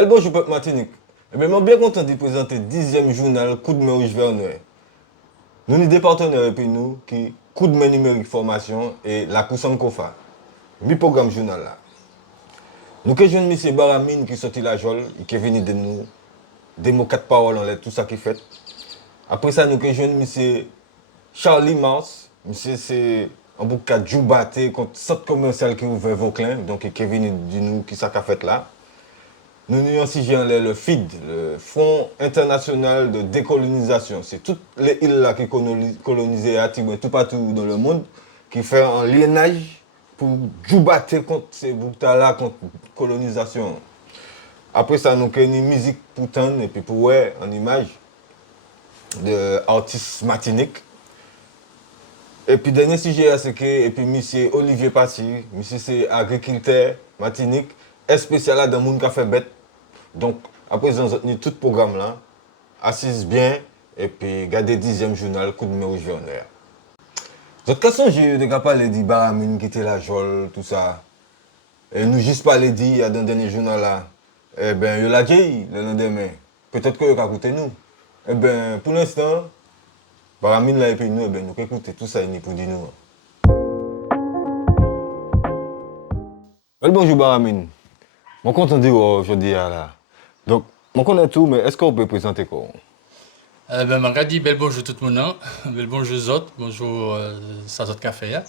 Bel bonjour, peuple Martinique. Eh bien, je suis bien content de présenter le 10e journal Coup de main rouge Verneuil. Nous sommes des partenaires et puis nous qui Coup de main numérique formation et la Koussam Kofa. Mi programme journal là. Nous avons jeune monsieur Baramine qui sorti la jolle et qui est venu de nous des mots quatre paroles en l'air, tout ça qui fait. Après ça, nous avons jeune monsieur Charlie Mars. Monsieur c'est un bouquet de Djoubaté contre centre commercial qui ouvert Vauclin, donc qui est venu de nous qui ça qu'a fait là. Nous avons aussi le FID, le Fonds international de décolonisation. C'est toutes les îles là qui colonisées à tout partout dans le monde, qui fait un liénage pour battre contre ces bouts-là, contre la colonisation. Après ça, nous avons une musique pour tendre et puis pour ouais, en image d'artistes Martinique. Et puis, dernier sujet, c'est que et puis, monsieur Olivier Passy, monsieur c'est agriculteur Martinique, est spécial dans le monde qui a fait bête. Donc, après, nous avons tout le programme là, assise bien, et puis gardez le 10e journal, coup de main rouge Verneuil. D'autres questions, j'ai déjà parlé de Baramine qui était la Jol, tout ça. Et nous juste parlé dit dans le dernier journal là. Eh bien, il l'a dit le lendemain. Peut-être que vous écouté nous. Eh bien, pour l'instant, Baramine là et puis nous, eh bien, nous écoutons tout ça, il pour dire nous. Bonjour Baramine. Je suis content de vous aujourd'hui là. Donc, je connais tout, mais est-ce qu'on peut présenter quoi? Je dis bel bonjour tout le monde, bel bonjour aux autres, bonjour sans autres café. Hein.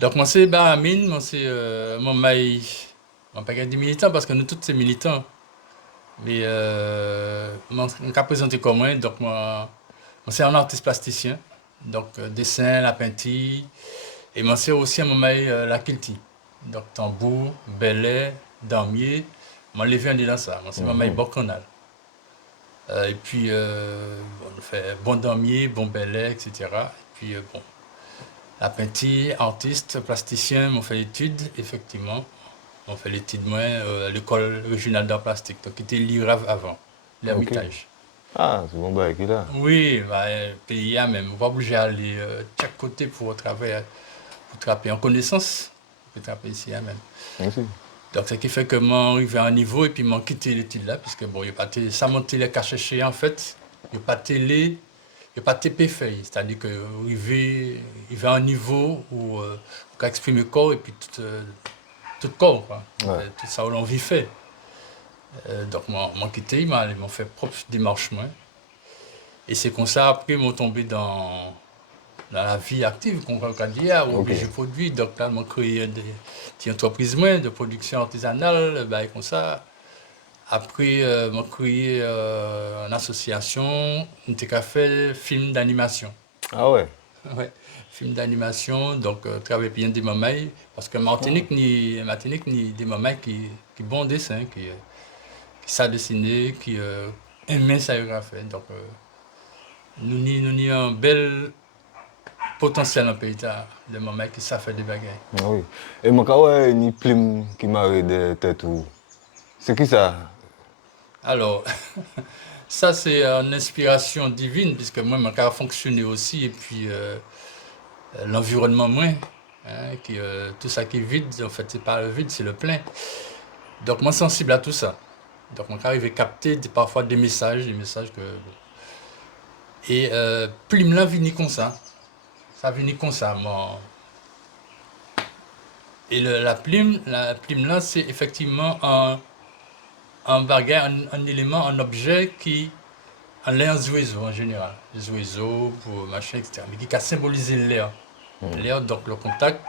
Donc, moi c'est Baramine, moi c'est mon maï, on pas dire militant parce que nous tous c'est militants. Mais moi je vais présenter comme moi, donc moi c'est un artiste plasticien, donc dessin, la peinture, et moi c'est aussi mon maï la kilti, donc tambour, belay, damier, moi les viens de dans ça, moi c'est mon maï bocanal. Et puis, on fait bon damier, bon belay, etc. Et puis, bon, la peinture, artiste, plasticien, on fait l'étude, effectivement. On fait l'étude, moi, à l'école régionale d'art plastique, donc qui était l'IRAV avant, l'Hermitage. Ah, c'est bon, bah, qui est là? Oui, bah, pays a même, on va bouger aller de chaque côté pour travailler, pour travailler en connaissance, pour travailler ici à même. Merci. Donc, ce qui fait que moi, arrivé à un niveau et puis moi, quitté l'étude là, puisque bon, il n'y a pas télé, ça monte les cachets en fait, il n'y a pas télé, il n'y a pas TP feuille, c'est-à-dire que arrivé à un niveau où on peut exprimer le corps et puis tout corps, quoi. Ouais. Tout ça où l'envie fait. Donc, moi, quitté, ils m'ont fait propre démarche, moi. Et c'est comme ça, après, ils m'ont tombé dans la vie active qu'on a dit hier, où je produis. Donc là, j'ai créé des entreprises de production artisanale, bah, comme ça. Après, j'ai créé une association, qui a fait film d'animation. Ah ouais? Ouais, film d'animation, donc travailler bien des mamans, parce que Martinique, ni des mamans qui bon dessin, qui savent dessiner, qui aiment ça faire. Donc, nous avons un bel potentiel dans le pays de mon mec qui savent faire des bagages. Ah oui. Et mon cas, ouais, une plume qui m'a de tête ou. C'est qui ça? Alors, ça c'est une inspiration divine, puisque moi, mon cas a fonctionné aussi, et puis l'environnement, moins, hein, tout ça qui est vide, en fait, c'est pas le vide, c'est le plein. Donc, moi, sensible à tout ça. Donc, mon cas arrive à capter parfois des messages que. Et plume là, vient comme ça. Ça vient comme ça, moi. Et la plume là, c'est effectivement un bagage, un élément, un objet qui en l'air des oiseaux en général. Les oiseaux, pour machin, etc. Mais qui a symbolisé l'air. L'air, donc le contact,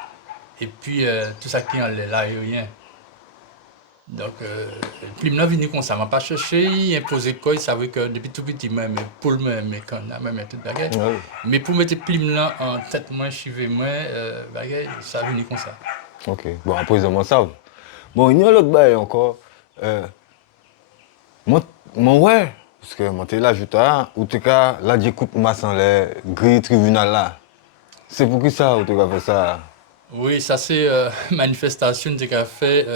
et puis tout ça qui est en l'air, l'aérien. Donc, le plume là venu comme ça. Je n'ai pas cherché, imposé quoi, il savait que depuis tout petit, moi, mes poules, mes canards, mes toutes bagages. Ouais. Mais pour mettre plume là en tête, moi, chivé, moi, bagage, ça venu comme ça. Ok. Bon, après, ils m'en savent. Bon, il y a l'autre bail encore. Moi, ouais. Parce que moi, t'es là, je t'ai ou t'es là, j'écoute ma sans les grilles tribunal là. C'est pour qui ça, ou t'es fait ça? Oui, ça c'est manifestation que j'ai fait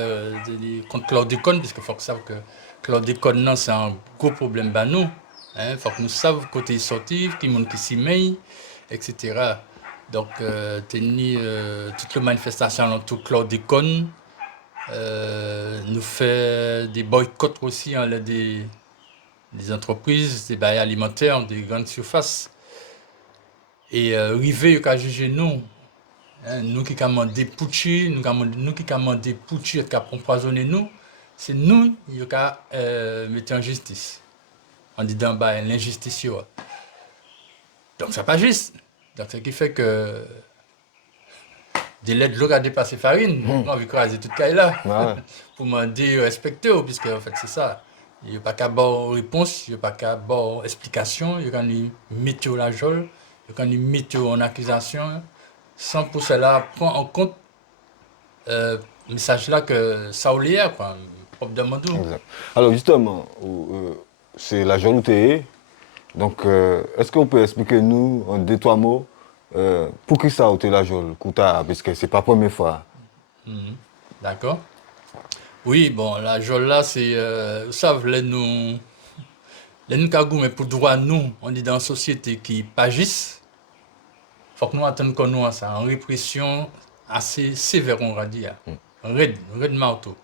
contre chlordécone, parce qu'il faut que savoir que chlordécone, non, c'est un gros problème pour nous. Il faut que nous sachions côté sorti, qui monde qui s'y met, etc. Donc, toute la manifestation dans tout chlordécone, nous fait des boycotts aussi en l'aide des entreprises, des bails alimentaires, des grandes surfaces. Et river, il a jugé nous, hein, nous qui avons demandé Pucci, nous qui avons demandé Pucci qui a empoisonné nous, c'est nous qui avons mis en justice. En disant bah, l'injustice. Donc c'est pas juste. Donc ce qui fait que des lettres de l'eau a dépassé farine, on a écrasé toute caille là. Ouais. Pour demander respecter, puisque en fait c'est ça. Il n'y a pas qu'à avoir réponse, il n'y a pas qu'à avoir explication, il y a qu'à nous mettre la jole, il y a qu'à nous mettre en accusation, sans pour cela prendre en compte le message là que ça oubliait, quoi, propre de Mandou. Exact. Alors justement, c'est la journée. Donc, est-ce qu'on peut expliquer nous en deux, trois mots pour qui ça a été la journée, parce que c'est pas la première fois. D'accord. Oui, bon, la jole là, c'est, vous savez, les nous kagou, mais pour droit nous, on est dans une société qui pagisse. Faut que nous attendons qu'on nous a ça, en répression assez sévère, on va dire. Raide marteau.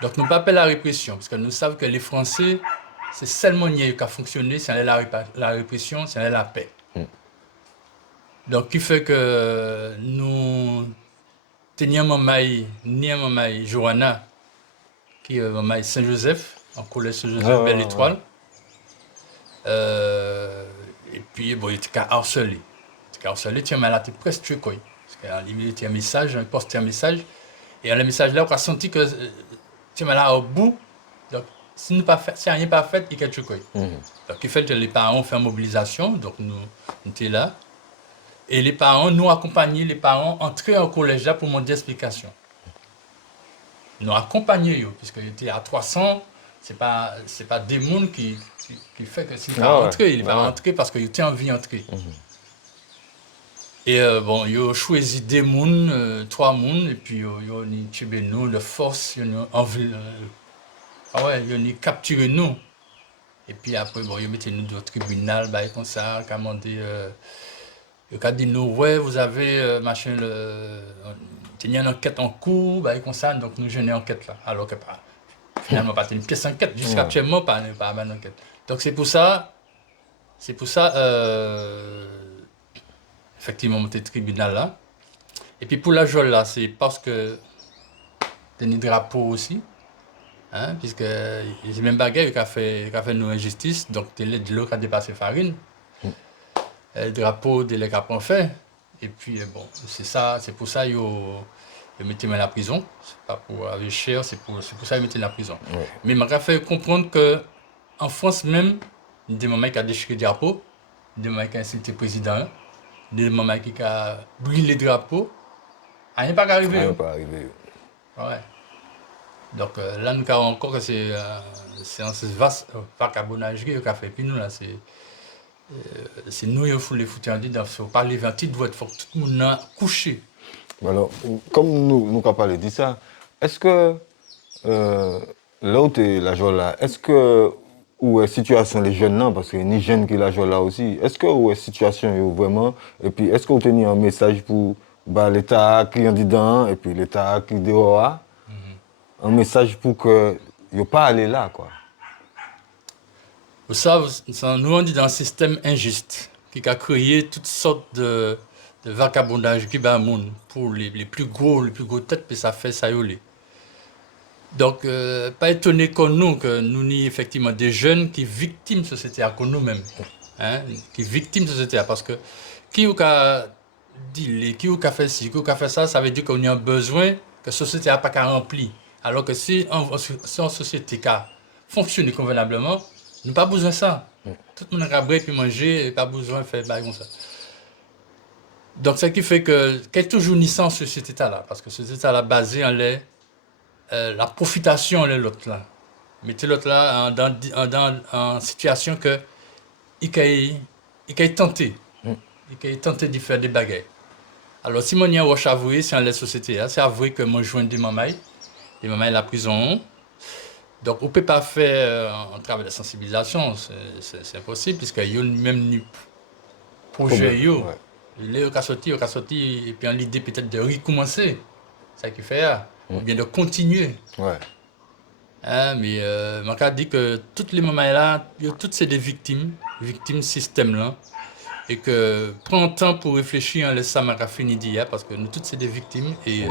Donc nous ne pas appeler la répression, parce que nous savons que les Français, c'est seulement nier qui a fonctionné, c'est la répression, c'est la paix. Donc qui fait que nous tenions Mamaï Johanna, qui est Mamaï Saint-Joseph, en collège Saint-Joseph, Belle Étoile. Et puis, bon, il était harcelé. Il était harcelé, tiens, mais là, tu es presque tué, quoi. Parce qu'il y a un message, il postait un message. Et dans le message là, on a senti que, tiens, mais là, au bout, donc, si rien n'est pas fait, il est tué, quoi. Donc, il fait que les parents ont fait une mobilisation, donc nous étions là. Et les parents, nous accompagner les parents, entrer en collège là pour demander des explications. Nous accompagner, puisqu'ils étaient à 300, c'est pas des mondes qui fait que s'il va rentrer, il va rentrer parce qu'il a envie d'entrer. Et bon, ils ont choisi des mondes, 3 mondes, et puis ils ont tué nous de force, ils ont envie, ils ont capturé nous. Et puis après, bon, ils mettaient nous au tribunal, bah, comme ça, ils ont demandé, ils ont dit nous, ouais, vous avez machin, il y a une enquête en cours, bah, comme ça, donc nous j'ai une enquête là, alors que pas. Finalement, pas une pièce d'enquête, jusqu'à actuellement, pas une enquête. Donc c'est pour ça, effectivement, on était au tribunal là. Et puis pour la Jole là, c'est parce que t'as des drapeaux aussi, hein, puisque les mêmes bagages qui a fait nous injustice, donc t'es de l'eau qui a dépassé farine. Le drapeau de l'écart fait. Et puis bon, c'est pour ça qu'ils mettaient à la prison. C'est pas pour avoir cher, c'est pour ça qu'ils mettaient à la prison. Ouais. Mais il m'a fait comprendre que en France même, des moments qui a déchiré le drapeau, des moments qui a insulté le président, des moments qui a brûlé le drapeau, rien pas arrivé. Rien pas arrivé. Ouais. Donc là, nous avons encore que c'est un vaste vagabondage qui a fait. Puis nous, là, c'est nous qui faut les foutre en dedans. Il faut pas les ventiles, il faut que tout le monde a couché. Alors, comme nous avons parlé de ça, est-ce que là où tu es la joie là, est-ce que où est la situation les jeunes là, parce qu'il y a des jeunes qui la joie là aussi, est-ce que où est la situation vraiment, et puis est-ce que vous tenez un message pour bah, l'État qui est dedans, et puis l'État qui est dehors, un message pour que ne pas aller là, quoi. Vous savez, nous on dit dans un système injuste qui a créé toutes sortes de vagabondage qui bat le monde pour les plus gros têtes, puis ça fait ça yoler. Donc, pas étonné comme nous, que nous ni effectivement des jeunes qui victimes de la société, comme nous-mêmes. Hein, qui victimes de la société, parce que qui a dit, qui a fait ci, qui a fait ça, ça veut dire qu'on a besoin que la société n'a pas qu'à remplir. Alors que si une société qui fonctionne convenablement, nous n'avons pas besoin de ça. Tout le monde a bré puis manger, et pas besoin de faire comme ça. Donc, ce qui fait qu'il y a toujours une licence sur cet état-là, parce que cet état-là basé en la profitation de l'autre là. Mettez l'autre là en situation que il est tenté. Il est tenté de faire des bagages. Alors, si mon y a avoué, c'est en la société, c'est avoué que moi je joins des mamailles la prison. Donc, on ne peut pas faire un travail de sensibilisation, c'est impossible, puisqu'il y a même un projet. Il est sorti, et puis l'idée peut-être de recommencer. C'est ça qu'il fait. ou bien de continuer. Ouais. Hein, mais je dit que tous les moments là, toutes c'est des victimes système là. Et que prends le temps pour réfléchir, laisse ça m'a fini d'hier, parce que nous toutes c'est des victimes. Et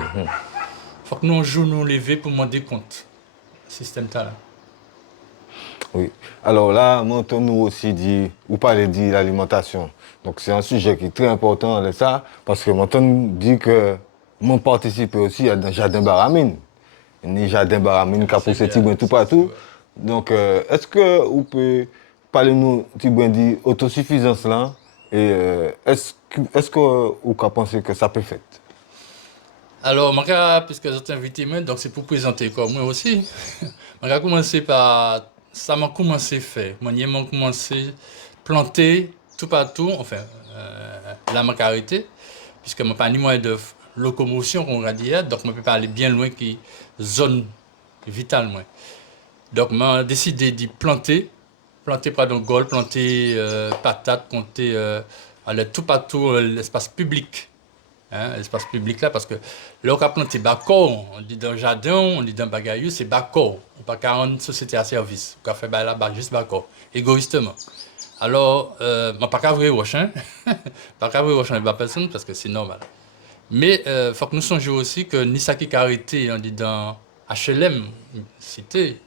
faut que nous on joue nous lever pour demander compte. Système là. Oui. Alors là, nous aussi dit, ou parler de l'alimentation. Donc c'est un sujet qui est très important, là, ça, parce que maintenant dit que moi participe aussi à un jardin baramine. Un jardin baramine qui a poussé Tibouin tout partout. Ouais. Donc est-ce que vous pouvez parler nous Tibouin dit autosuffisance là et est-ce que vous pensez que ça peut faire? Alors, puisque vous êtes invité, donc c'est pour présenter comme moi aussi. Je vais commencer par. Ça m'a commencé à faire. Moi, j'ai commencé à planter tout partout. Enfin, là, je arrêté. Puisque je n'ai pas ni moyen de locomotion, on va dire. Donc, je ne peux pas aller bien loin qui zone vitale. Moi. Donc, j'ai décidé de planter. Planter, pardon, gol, planter patates, planter tout partout l'espace public. Hein, l'espace public là, parce que là, on a planté bacor, on dit dans le jardin, on dit dans le bagayou, c'est bacor. On pas 40 sociétés à service. On a fait là-bas juste bacor, égoïstement. Alors, je ne pas qu'à vrai roche, hein. Pas qu'à vrai roche à personne parce que c'est normal. Mais il faut que nous songions aussi que ni ça qui a arrêté, on dit dans HLM, cité,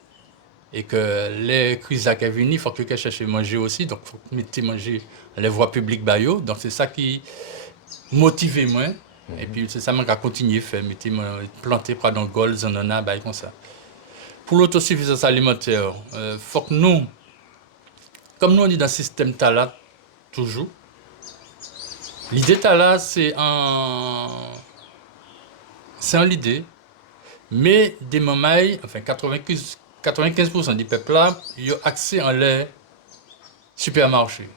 et que les crises qui sont venues, il faut que quelqu'un cherche à manger aussi, donc il faut que mettre manger les voies publiques bayo. Donc c'est ça qui motivé moi et puis c'est ça que j'ai continué à faire mettez planter près dans gol zanana bah comme ça pour l'autosuffisance alimentaire faut que nous comme nous on est dans le système tala toujours l'idée tala c'est un l'idée mais des moments enfin 95% du peuple là ils ont accès en les supermarchés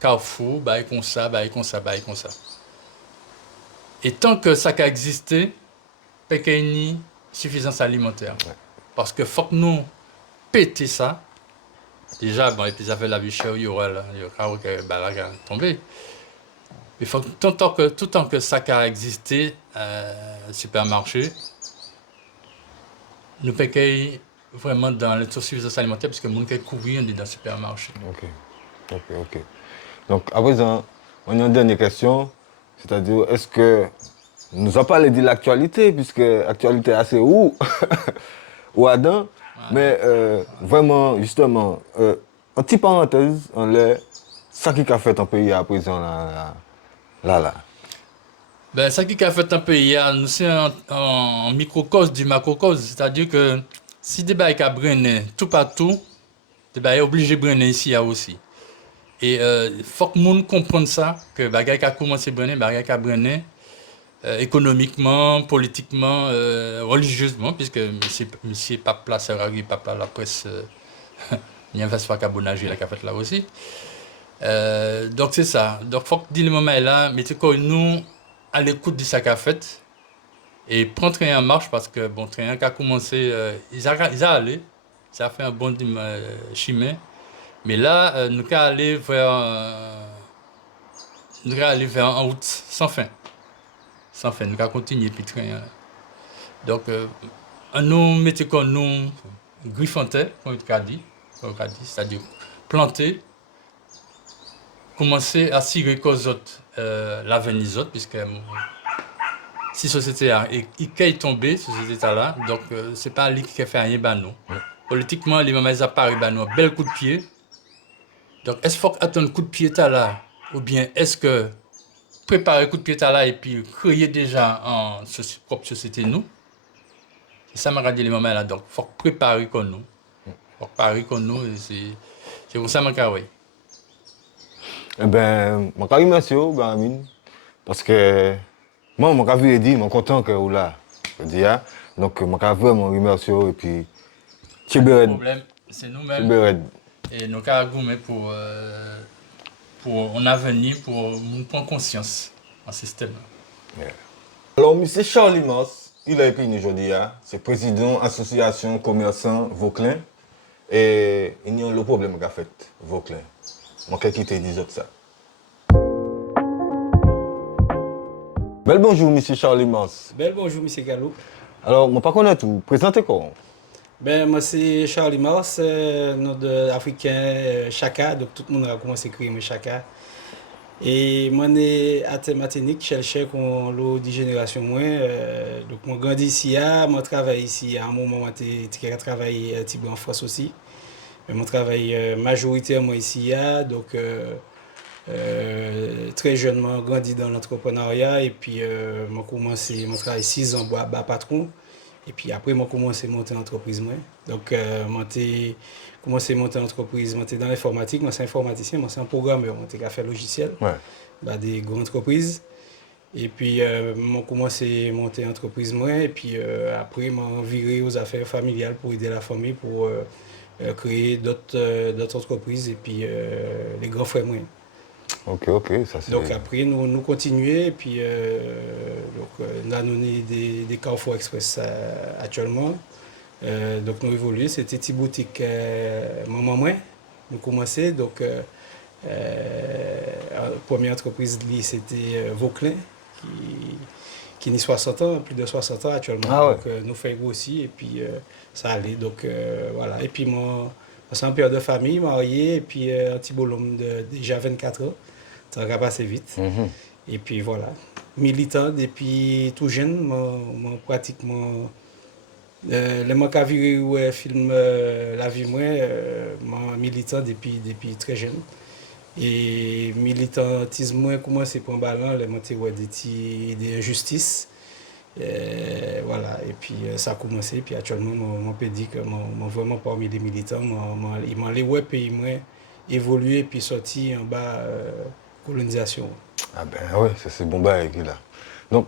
Carrefour bah comme ça bah comme ça bah comme ça. Et tant que ça a existé, il n'y a une suffisance alimentaire. Ouais. Parce que faut que nous péter ça. Déjà, bon, et puis ça fait la vie chère, il y aura tomber. Mais faut tout tant que ça a existé, supermarché, nous payons vraiment dans l'autosuffisance alimentaire parce que nous pouvons couvrir dans le supermarché. Ok. Donc, à présent, on a une dernière question. C'est-à-dire, est-ce que nous avons parlé de l'actualité, puisque l'actualité est assez ou Adam, mais vraiment, justement, en petite parenthèse, ça qui a fait un pays à présent là. Ben, ça qui a fait un pays, nous c'est un microcosme du macrocosme, c'est-à-dire que si des bails à brûler tout partout, des bails obligés de brûler ici aussi. Et il faut que le monde comprenne ça, que les bagages qui a commencé à brûler, les bagages qui a brûlé économiquement, politiquement, religieusement, puisque monsieur Pape là, c'est Pape là, la presse, il y a un festival carbonage là qui a fait là aussi. Donc c'est ça. Donc il faut que, dis le moment là, mettez que nous, à l'écoute de ça qu'a fait, et prendre train en marche, parce que bon, train qui a commencé, ils ont allé, ça a fait un bon chemin. Mais là, nous allons aller vers en route sans fin. Sans fin, nous allons continuer puis train. Donc, nous mettons comme nous griffonter, comme on a dit, c'est-à-dire planter, commencer à cirer les autres, l'avenir des autres, puisque si la société est tombée, cette société-là, donc ce n'est pas lui qui fait rien, ben nous. Politiquement, les mamans appareillent, ben nous, un bel coup de pied. Donc, est-ce qu'il faut attendre un coup de pied là, ou bien est-ce que préparer un coup de pied là et puis créer déjà en propre société nous? Ça m'a dit les moments là, donc il faut préparer comme nous. Il faut préparer comme nous, et c'est pour ça que je oui. Eh bien, je vous remercie, Benjamin, parce que moi, je suis dit, je suis content que vous là. Donc, je vous vraiment remercier et puis, le problème, c'est nous-mêmes. Et nous avons pour un avenir, pour nous prendre conscience en système. Yeah. Alors, M. Charlie Mars, il a écrit aujourd'hui, c'est président de l'association commerçant Vauclin. Et il y a le problème qu'a fait Vauclin. Je vais quitter les autres ça. Bel bonjour, M. Charlie Mars. Bel bonjour, M. Gallo. Alors, moi, pas connaître tout. Présentez quoi? Ben, moi, c'est Charlie Mars, nom de africain Chaka, donc tout le monde a commencé à écrire Chaka. Et moi, né à Martinique, cherchais qu'on l'eau de génération moins. Donc, moi, grandi ici, moi, travaille ici. À un moment, moi, j'ai travaillé un petit peu en France aussi. Mais mon travail majoritairement ici, donc très jeune, moi, grandi dans l'entrepreneuriat. Et puis, moi, commencé mon travail 6 ans, bah, patron. Et puis après, moi, commencé à monter l'entreprise. Moi. Donc, moi, j'ai commencé à monter l'entreprise. Moi, dans l'informatique, moi, c'est informaticien, moi, c'est un programmeur. Moi, j'ai fait logiciel, Ouais. bah, des grandes entreprises. Et puis, moi, commencé à monter l'entreprise. Moi, et puis, après, moi, viré aux affaires familiales pour aider la famille, pour créer d'autres entreprises. Et puis, les grands frères, moi. Ok, ok, ça c'est. Donc après, nous continuons et puis là, nous avons des Carrefour Express actuellement. Donc nous évoluons, c'était une boutique maman moi. Nous commençons, donc la première entreprise, c'était Vauclin, qui a 60 ans, plus de 60 ans actuellement. Ah ouais. Donc nous faisons aussi et puis ça allait. Donc voilà. Et puis moi, c'est un père de famille, marié, et puis un petit bonhomme de déjà 24 ans. Ça va passer vite. Mhm. Et puis voilà. Militant depuis tout jeune, moi pratiquement. Le manque à vivre ouais, film La vie, moi militant depuis très jeune. Et militantisme, moi, commencé pour un ballon, le monté ouais, des injustices. Voilà, et puis ça a commencé, puis actuellement, mon peut dire que moi vraiment parmi les militants, il m'a les ouais, pays moi évolué, puis sorti en bas colonisation. Ah ben ouais, ça c'est bon bail là. Donc,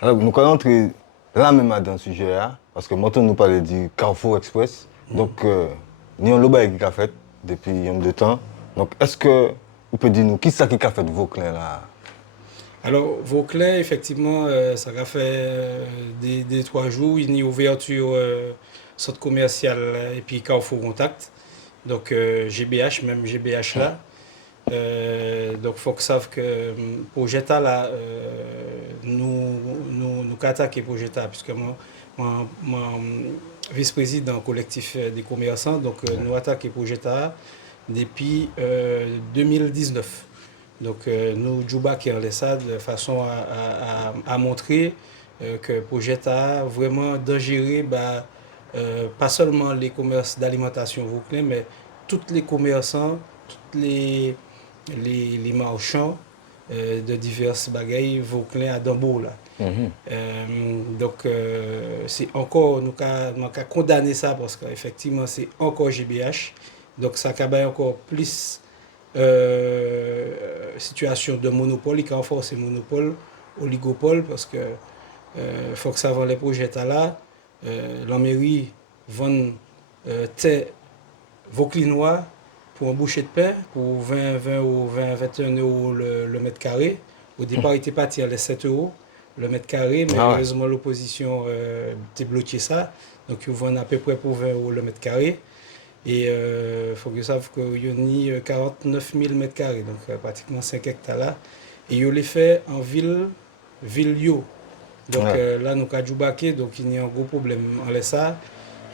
alors, nous allons entrer là même dans le sujet là, parce que maintenant nous parlons du Carrefour Express. Donc, nous avons le bail qui a fait depuis un de temps. Donc, est-ce que vous pouvez dire nous qui c'est qui a fait Vauclin là? Alors, Vauclin, effectivement, ça a fait des 3 jours, une ouverture centre commercial et puis Carrefour Contact. Donc, GBH, même GBH là. Donc, il faut que savent que Progeta là, nous attaquons Progeta, puisque moi, vice-président collectif des commerçants, donc nous attaquons Progeta depuis 2019. Donc, nous jouons qui en ça de façon à montrer que Progeta vraiment dangereux, bah, pas seulement les commerces d'alimentation Vauclin, mais tous les commerçants, tous les marchands de diverses bagailles Vauclin à Dambo là. Mhm. Donc c'est encore nous avons condamné ça parce qu'effectivement c'est encore GBH. Donc ça a encore plus situation de monopole, il renforce le monopole, oligopole parce que faut que ça vend les projets là. La mairie vend thé vauclinois pour un bouchée de pain pour 20 ou 21 euros le mètre carré. Au départ, il était parti à les 7 euros le mètre carré, mais heureusement l'opposition a bloqué ça. Donc ils vendent à peu près pour 20 euros le mètre carré. Et il faut que vous sachiez qu'il y a 49 000 mètres carrés, donc pratiquement 5 hectares là. Et ils les fait en ville. Donc là, nous avons Djoubaké, donc il y a un gros problème en ça.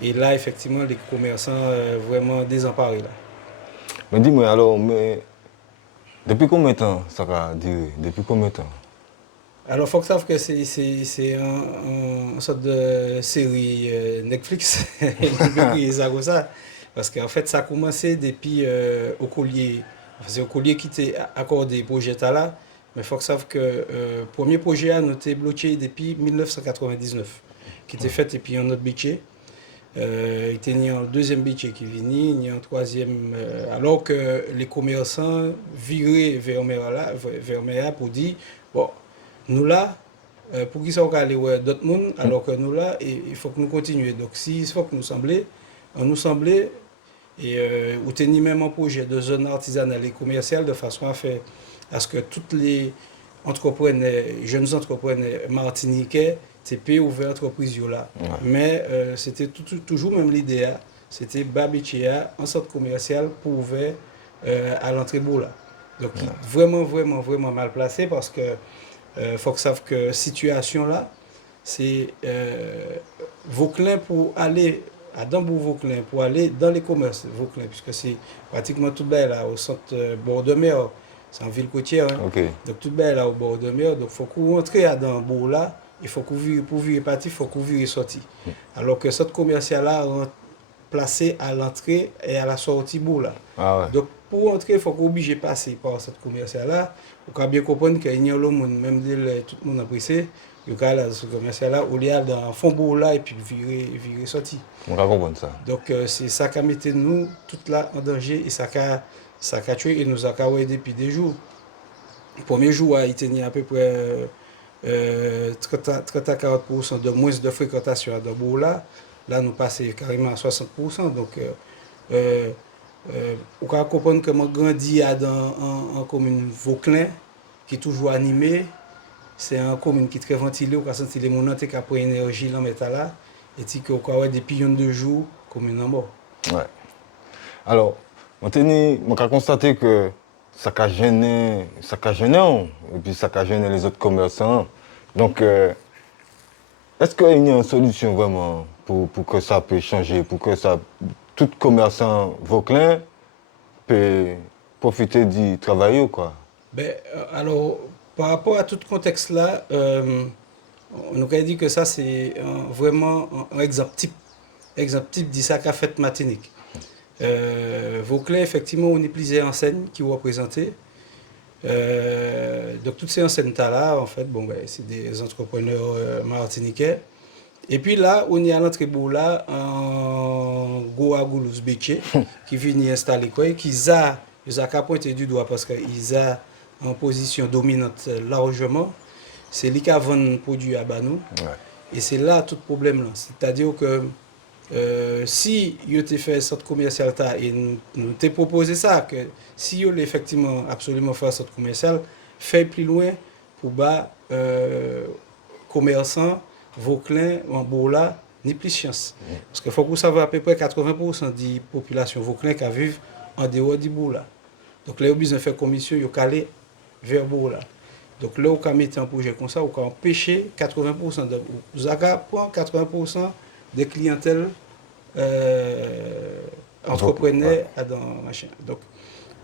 Et là, effectivement, les commerçants vraiment désemparés là. Mais dis-moi alors, mais depuis combien de temps ça va durer? Depuis combien de temps? Alors, il faut que sache que c'est une sorte de série Netflix, ça. Parce qu'en fait, ça a commencé depuis au collier. C'est au collier qui était accordé projet là. Mais il faut que sache que le premier projet a été bloqué depuis 1999, qui était fait et puis un autre budget. Il y a un deuxième budget qui vient, il y a un troisième. Alors que les commerçants viraient vers Méa pour dire bon, nous là, pour qu'ils soient allés voir d'autres mondes, alors que nous là, il faut que nous continuions. Donc, s'il faut que nous semblait, et ou tenir même un projet de zone artisanale et commerciale de façon à faire à ce que toutes les entrepreneurs, jeunes entrepreneurs martiniquais, TP ouvert entreprise là. Ouais. Mais c'était toujours même l'idée, c'était Babichéa, un centre commercial pour ouvrir à l'entrée là. Donc vraiment mal placé parce que faut que savent que situation là, c'est Vauclin pour aller à Dambourg-Vauclin, pour aller dans les commerces Vauclin, puisque c'est pratiquement tout bas là, au centre bord de mer, c'est en ville côtière. Hein. Ok. Donc tout bas là, au bord de mer, donc il faut qu'on rentre à Dambourg là, il faut qu'on vire, pour virer parti, il faut qu'on vire sorti. Alors que centre commercial là, placé à l'entrée et à la sortie bout là. Ah ouais. Donc pour entrer, il faut qu'on obligé de passer par cette commercial là. Vous pouvez bien comprendre qu'il y a le monde, même tout le monde a pressé, il y a là ce commercial là, où il y a dans le fond bout là et puis virer sorti. On va comprendre ça. Donc c'est ça qui a mis nous tout là en danger et ça a tué et nous a aidé depuis des jours. Le premier jour, il tenait à peu près 30 à 40% de moins de fréquentation à Dambourg là. Là, nous passons carrément à 60%. Donc, on peut comprendre que moi grandi en commune Vauclin, qui est toujours animée. C'est une commune qui est très ventilée. On peut sentir les gens qui ont pris l'énergie dans le là. Et qu'on peut avoir des pions de jours commune en mort. Ouais. Alors, on a constaté que ça a gêné, et puis ça a gêné les autres commerçants. Donc, est-ce qu'il y a une solution vraiment pour que ça puisse changer, pour que tout commerçant vauclin peut profiter d'y travailler ou quoi? Ben, alors, par rapport à tout ce contexte-là, on aurait dit que ça, c'est vraiment un exemple type. Exemple type de ça qu'a fait Martinique. Vauclin, effectivement, on est plusieurs enseignes qui vous représentées. Donc, toutes ces enseignes-là, en fait, bon, ben, c'est des entrepreneurs martiniquais. Et puis là, on est à l'entrée là, en Goa Goulouz Béché, qui vient installer quoi, ils ont pointé du doigt parce qu'ils ont en position dominante largement. C'est lui qui a vendu produit à Banou. Ouais. Et c'est là tout le problème. C'est-à-dire que si vous avez fait cette commerciale et nous t'ai proposé ça, que si vous voulez effectivement absolument faire cette commerciale, fait plus loin pour bas commerçants, Vauclin, Amboula, ni plus chance. Parce qu'il faut que vous sachiez à peu près 80% de la population Vauclin qui vivent en dehors du Boula. Donc là, vous avez fait commission, vous allez vers Boula. Donc là, vous avez mis un projet comme ça, vous avez empêché 80% de vous avez pris 80% des clientèles entrepreneurs dans machin. Donc,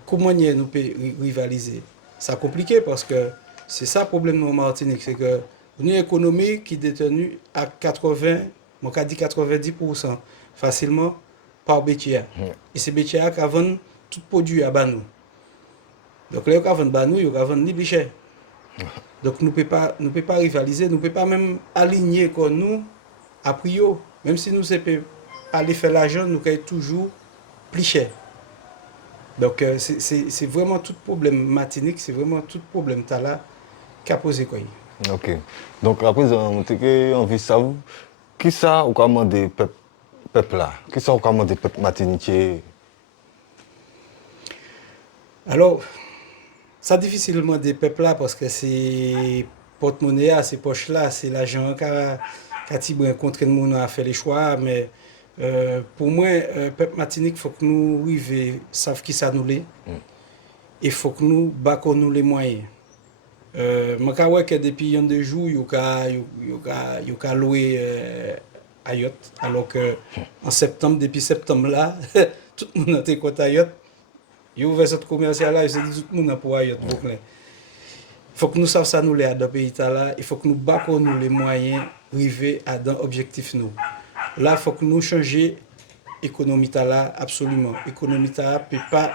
comment nous pouvons rivaliser? C'est compliqué parce que c'est ça le problème de Martinique, c'est que une économie qui est détenue à 80, on a dit 90% facilement par Bétia. Et c'est Bétia qui vend tout produit à Banou. Donc là, quand on vend Banou, on vend ni plus cher. Donc nous ne pouvons pas rivaliser, nous ne pouvons pas même aligner comme nous à priori. Même si nous ne aller faire l'argent, nous sommes toujours plus cher. Donc c'est vraiment tout problème Martinique, c'est vraiment tout problème là qui a posé quoi. Ok. Donc après, on a envie de savoir qui ça ou comment des peuples là, qui ça ou comment des peuples martiniquais. Alors, ça difficilement des peuples là parce que c'est porte-monnaie, c'est poche là, c'est l'argent qui a rencontré le monde à faire les choix. Mais pour moi, peuple Martinique, il faut que nous arrivions, savent qui ça nous l'est. Il faut que nous battons nous les moyens. Je vois que depuis 2 jours, il y a loué à yacht. Alors qu'en septembre, depuis septembre là, tout le monde a été contre à yacht. Il a ouvert cette commerciale là, il s'est dit tout le monde pour à yacht. Il faut que nous sachions ça nous les dans le pays là. Il faut que nous battons nous les moyens arriver à dans objectif nous. Là, il faut que nous changions l'économie là absolument. L'économie là ne peut pas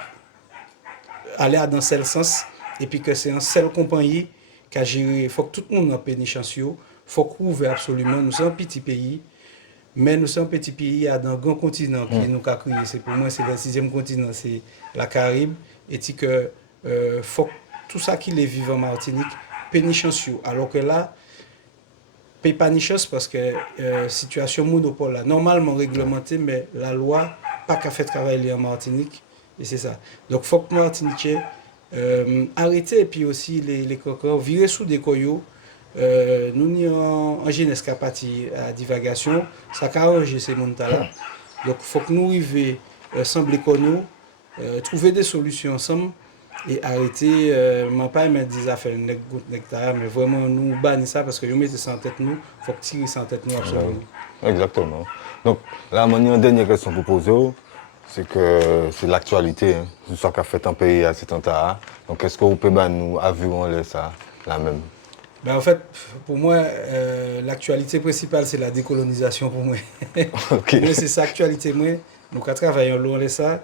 aller dans ce sens. Et puis que c'est une seule compagnie qui a géré. Il faut que tout le monde ait pénichance. Il faut qu'on ouvre absolument. Nous sommes un petit pays, mais nous sommes un petit pays dans un grand continent qui nous a créé. C'est pour moi, c'est le 6e continent, c'est la Caraïbe. Et que faut que tout ça qui les vivent en Martinique, pénichance. Alors que là, paye pas ni chance parce que situation monopole là, normalement réglementée, mais la loi pas qu'à faire travailler en Martinique. Et c'est ça. Donc il faut que Martinique arrêter et puis aussi les cocots, virer sous des coyots. Nous en jeunesse qui a parti à divagation, ça a arrangé ces mondes-là. Donc il faut que nous arrivions ensemble comme nous, trouver des solutions ensemble et arrêter, je pas aimé des affaires nectar, mais vraiment nous bannir ça parce que nous mettons ça en tête nous, il faut que tirer ça en tête nous absolument. Exactement. Donc, là, une dernière question pour poser, c'est que c'est l'actualité, hein. C'est ce qu'a fait un pays à cet temps-là. Donc, est-ce que vous pouvez nous avions ça, la même? Ben, en fait, pour moi, l'actualité principale, c'est la décolonisation pour moi. Ok. Moi, c'est ça l'actualité, moi. Nous travaillons loin de ça.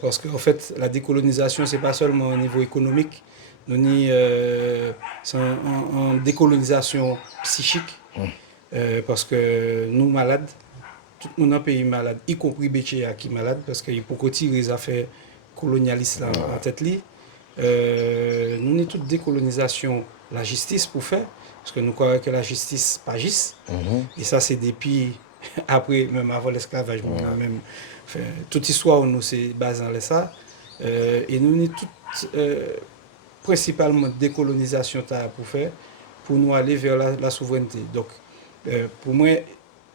Parce qu'en fait, la décolonisation, c'est pas seulement au niveau économique, c'est une décolonisation psychique. Parce que nous, malades, tout le monde dans le pays est malade, y compris Béchéa qui est malade, parce qu'il faut tirer les affaires colonialistes en tête. Nous avons toute décolonisation, la justice pour faire, parce que nous croyons que la justice agisse. Et ça, c'est depuis, après, même avant l'esclavage, même. Enfin, toute histoire, nous, c'est basé dans ça. Et nous avons toute, principalement, décolonisation pour faire, pour nous aller vers la souveraineté. Donc, pour moi,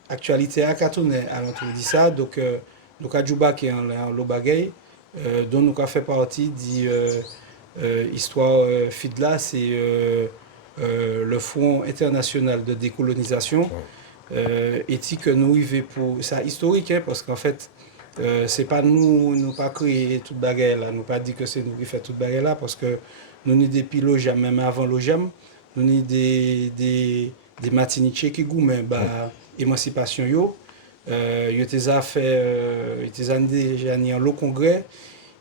l'actualité a tourné à l'entour de ça. Donc, nous avons Djouba qui est en Lobagay, dont nous avons fait partie de l'histoire FIDLA, c'est le Front international de décolonisation. Et que nous arrivons pour ça historique, hein, parce qu'en fait, c'est pas nous pas créé toute bagarre là, nous pas dit que c'est nous qui fait toute bagarre là, parce que nous ni depuis l'OJAM, même avant l'OJAM, nous ni des Martiniquais qui goûtent émancipation yo. Yo t'es a fait t'es déjà en le congrès,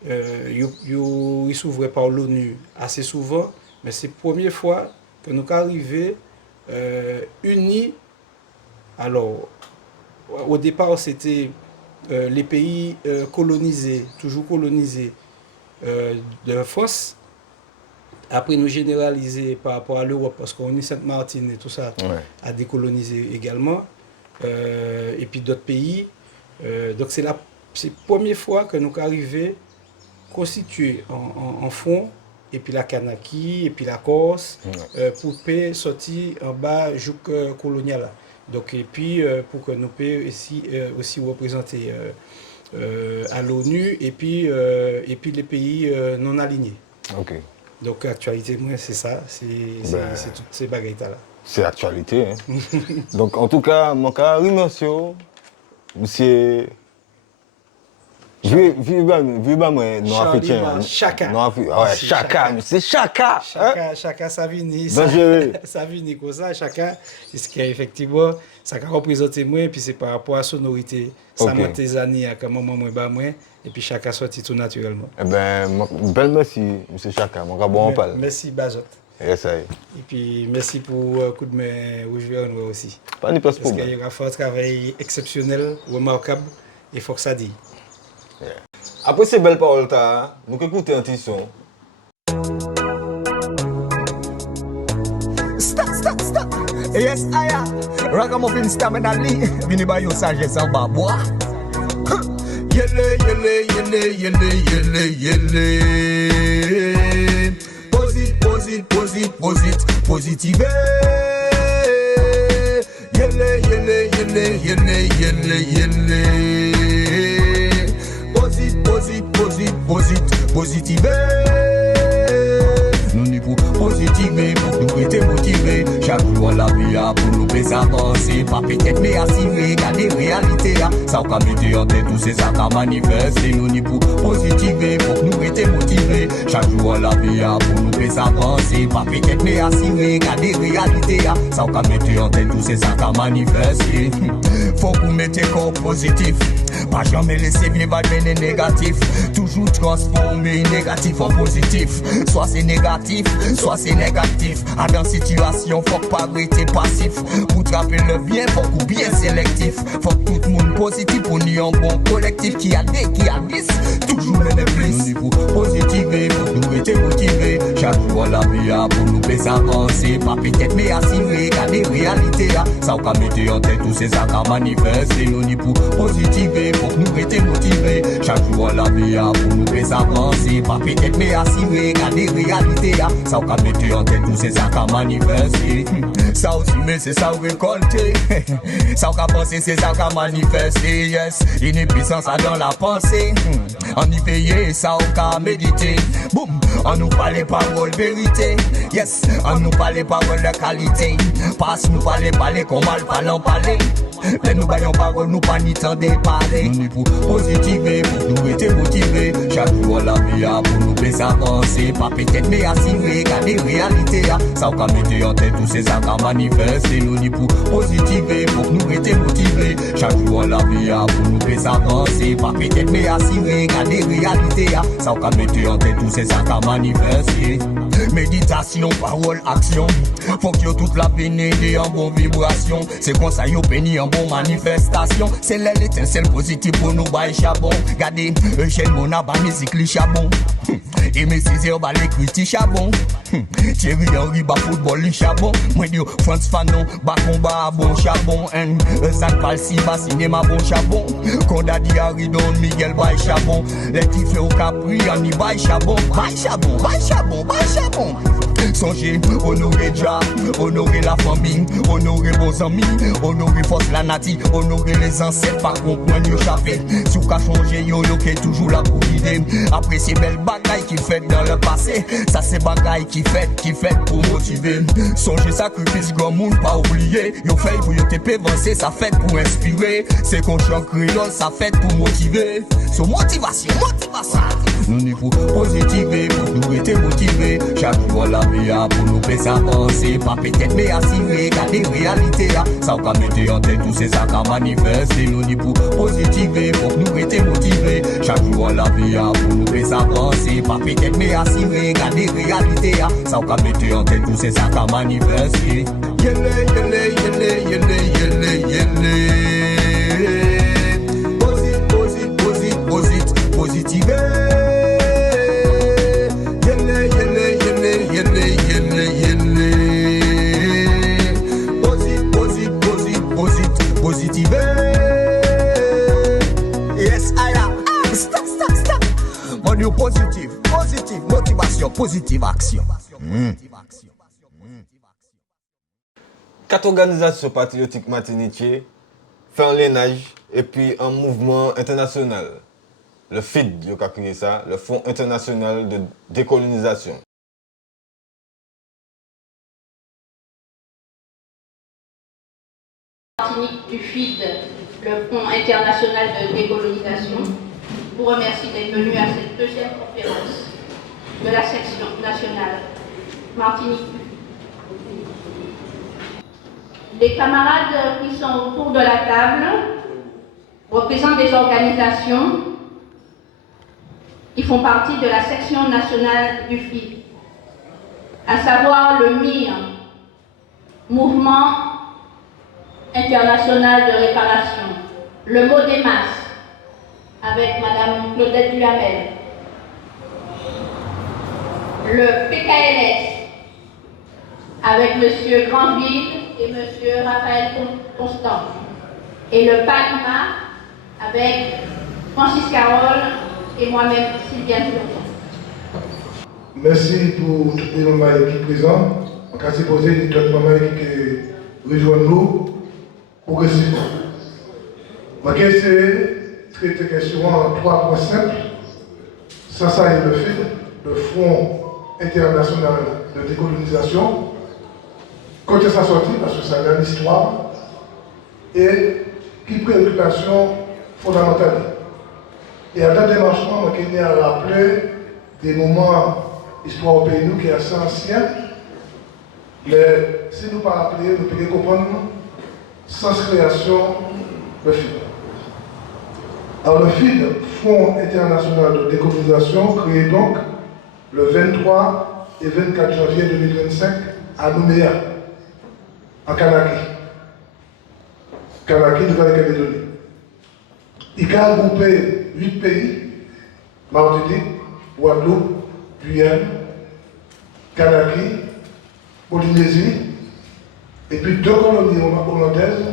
yo s'ouvrait par l'ONU assez souvent, mais c'est la première fois que nous arrivons unis. Alors, au départ, c'était les pays colonisés, toujours colonisés de France. Après, nous généraliser par rapport à l'Europe, parce qu'on est Sainte-Martine et tout ça, à décoloniser également. Et puis d'autres pays. Donc, c'est la première fois que nous arrivons constitués en front, et puis la Kanaki, et puis la Corse, pour sortir en bas jusqu'au colonial. Donc, et puis, pour que nous puissions aussi représenter à l'ONU et puis les pays non alignés. Ok. Donc, l'actualité, moi, c'est ça, c'est toutes ces bagailles-là. C'est l'actualité. Hein. Donc, en tout cas, mon cas, remercie, monsieur. Vive moi, non africain. Chaka. Ouais, Chaka, c'est Chaka. Chaka Savini. Dangereux. Savini, comme ça, Chaka. Ce qui est effectivement, ça a représenté moi, puis c'est par rapport à la sonorité. Ça m'a tes années, à moment moi, et puis Chaka sorti tout naturellement. Eh bien, bel merci, monsieur Chaka. Mon gars, bon, on parle. Merci, Bajot. Yes, ça y est. Et puis, merci pour le coup de main où je vais aussi. Pas de problème. Parce qu'il y a fait un travail exceptionnel, remarquable, il faut que ça dise. Yeah. Après ces belles paroles, nous écoutons un petit son. Stop. Yes, I am. Ragamuffin stamina Lee. Vini ba yo sagesse en bas bois. Yele. Positive. Yele. Positive. Nous n'y pour positiver, pour nous être motivés. Chaque jour la vie a pour nous faire avancer. Pas peut-être mais assurer, garder réalité. Ça va mettre en tête tous ces actes à manifester. Nous n'y pour positiver, pour nous être motivés. Chaque jour la vie a pour nous faire avancer. Pas peut-être mais assurer, garder réalité. Ça va mettre en tête tous ces actes à manifester. Faut que vous mettez corps positif. Pas jamais laisser bien badmener négatif. Toujours transformer négatif en positif. Soit c'est négatif, soit c'est négatif. À dans situation, faut pas rester passif. Pour trapper le bien, faut que bien sélectif. Faut que tout le monde positif pour nous un bon collectif. Qui a 10, toujours mener plus. Nous pour positiver, pour nous être motivés. Chaque jour la vie a pour nous faire avancer. Pas peut-être mais assurer, garder réalité. Ça va mettre en tête tous ces actes à manifester. Nous pour positiver, pour nous être motivés. Chaque jour la vie a pour nous faire avancer. Pas peut-être mais assurer, garder réalité. Ça va mettre en tête tous ces actes à manifester. Ça aussi mais c'est ça récolter. Ça qu'a pensé, c'est ça qu'a manifesté, yes. Une puissance dans la pensée. On y veille, ça qu'a médité. Boum, on nous parle paroles vérité. Yes, on nous parle paroles de qualité. Passe nous parler qu'on mal parlant parler. Mais nous baillons parole, nous pas ni temps de parler. Nous pour positiver, pour nous être motivés. Chaque jour la vie a pour nous faire avancer. Pas peut-être mais assurer, garder réalité. Ça qu'a mettre en tête tous ces actes à manifester. Nous ni pour positiver, pour nous être motivés. Chaque jour la vie a pour nous faire avancer. Pas peut-être mais assurer, garder réalité. Ça qu'a mettre en tête tous ces actes à manifester. Méditation, parole, action. Faut que toute la pénétre en bonne vibration. C'est comme ça yo béni en bonne manifestation. C'est l'étincelle positive pour nous bailler chabon. Regardez, Eugène Mona ba musique li chabon. Et mes Césaire ba l'écriti chabon. Thierry Henry ba football li chabon. Moi dis France Fanon ba combat bon chabon. Zach Palsi ba cinéma bon chabon. Konda Diary Don Miguel baille chabon. Les tifs au Capri on y baille chabon. Baille chabon, baille chabon, baille chabon. Songez, honorer Jah, honorer la famille, honorer vos amis, honorer force la nati, honorer les ancêtres, pas comprendre yo chapé. Si vous changez yo qui est toujours là pour guider. Apprécier belles bagailles qui fait dans le passé. Ça c'est bagailles qui fait pour motiver. Songez sacrifice grand monde pas oublier. Yo fait pour yo te avancer, ça fait pour inspirer. C'est qu'on chante créole, ça fait pour motiver. So motivation. Nous n'y faut positiver, pour nous être motivés. Chaque jour la vie a pour nous faire avancer. Pas peut-être mais assurer, garder réalité. Ça va mettre en tête tous ces actes à manifester. Nous n'y faut positiver, pour nous être motivés. Chaque jour la vie a pour nous faire avancer. Pas peut-être mais assurer, garder réalité. Ça va mettre en tête tous ces actes à manifester. Positiver. Positiver. Yes, I am. Stop. Mon Dieu, positive, motivation, positive action. 4 organisations patriotiques martiniquais font un lénage et puis un mouvement international. Le FID, il a créé ça, le Fonds international de décolonisation. Martinique du FID, le Fonds international de décolonisation, vous remercie d'être venu à cette deuxième conférence de la section nationale Martinique. Les camarades qui sont autour de la table représentent des organisations qui font partie de la section nationale du FID, à savoir le MIR, Mouvement international de réparation, le MODEMAS, avec Madame Claudette Duhamel, le PKLS, avec Monsieur Grandville et Monsieur Raphaël Constant, et le PACMA, avec Francis Carole et moi-même, Sylviane Turgeon. Merci pour tous les membres qui sont présents. On va se poser des membres qui rejoignent nous progressivement. Je vais essayer de traiter la question en 3 points simples. Ça est le FID, le Fonds international de décolonisation. Quand ça sorti, parce que ça a une histoire, et qui préoccupation fondamentale. Et à la démarchement, je vais rappeler des moments histoire au pays nous qui est assez ancien. Mais si nous ne pas rappeler, nous pouvons comprendre sans création le FID. Alors le FID, Fonds international de décolonisation, créé donc le 23 et 24 janvier 2025 à Nouméa, en Kanaki. Kanaki, Nouvelle-Calédonie. Il a regroupé 8 pays, Martinique, Guadeloupe, Guyane, Kanaki, Polynésie, et puis 2 colonies hollandaises,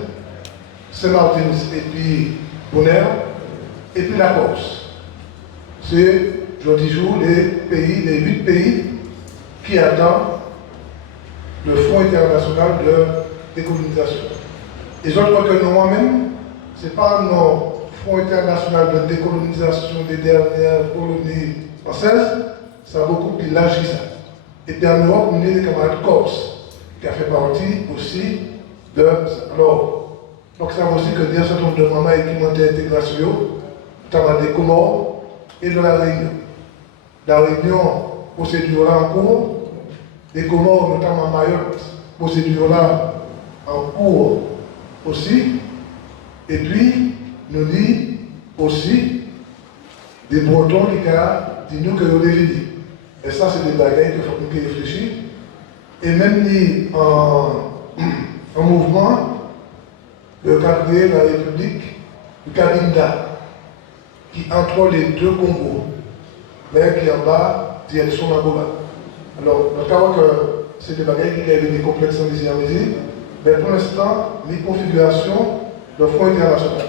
Saint-Martin et puis Bonaire, et puis la Corse. C'est, je dis jour, les 8 pays qui attendent le Fonds international de décolonisation. Et je crois que moi-même, ce n'est pas nos Fonds international de décolonisation des dernières colonies françaises, ça a beaucoup plus large que ça. Et puis en Europe, on a des camarades corses, qui a fait partie aussi de ça. Alors, donc ça veut aussi que il y a un certain nombre de mamans qui ont été intégration, notamment des Comores et de la Réunion. La Réunion, procédure là en cours, des Comores, notamment Mayotte, procédure là en cours aussi, et puis nous dit aussi des Bretons qui disent nous que nous devons. Et ça, c'est des bagailles qu'il faut nous réfléchir. Et même dit en mouvement de créer la République du Cabinda, qui entre les deux Congos, mais qui en bas, direction Angola. Alors, notre cas, que c'est des bagailles qui ont des complexes en ici, mais pour l'instant, les configurations de Fonds international.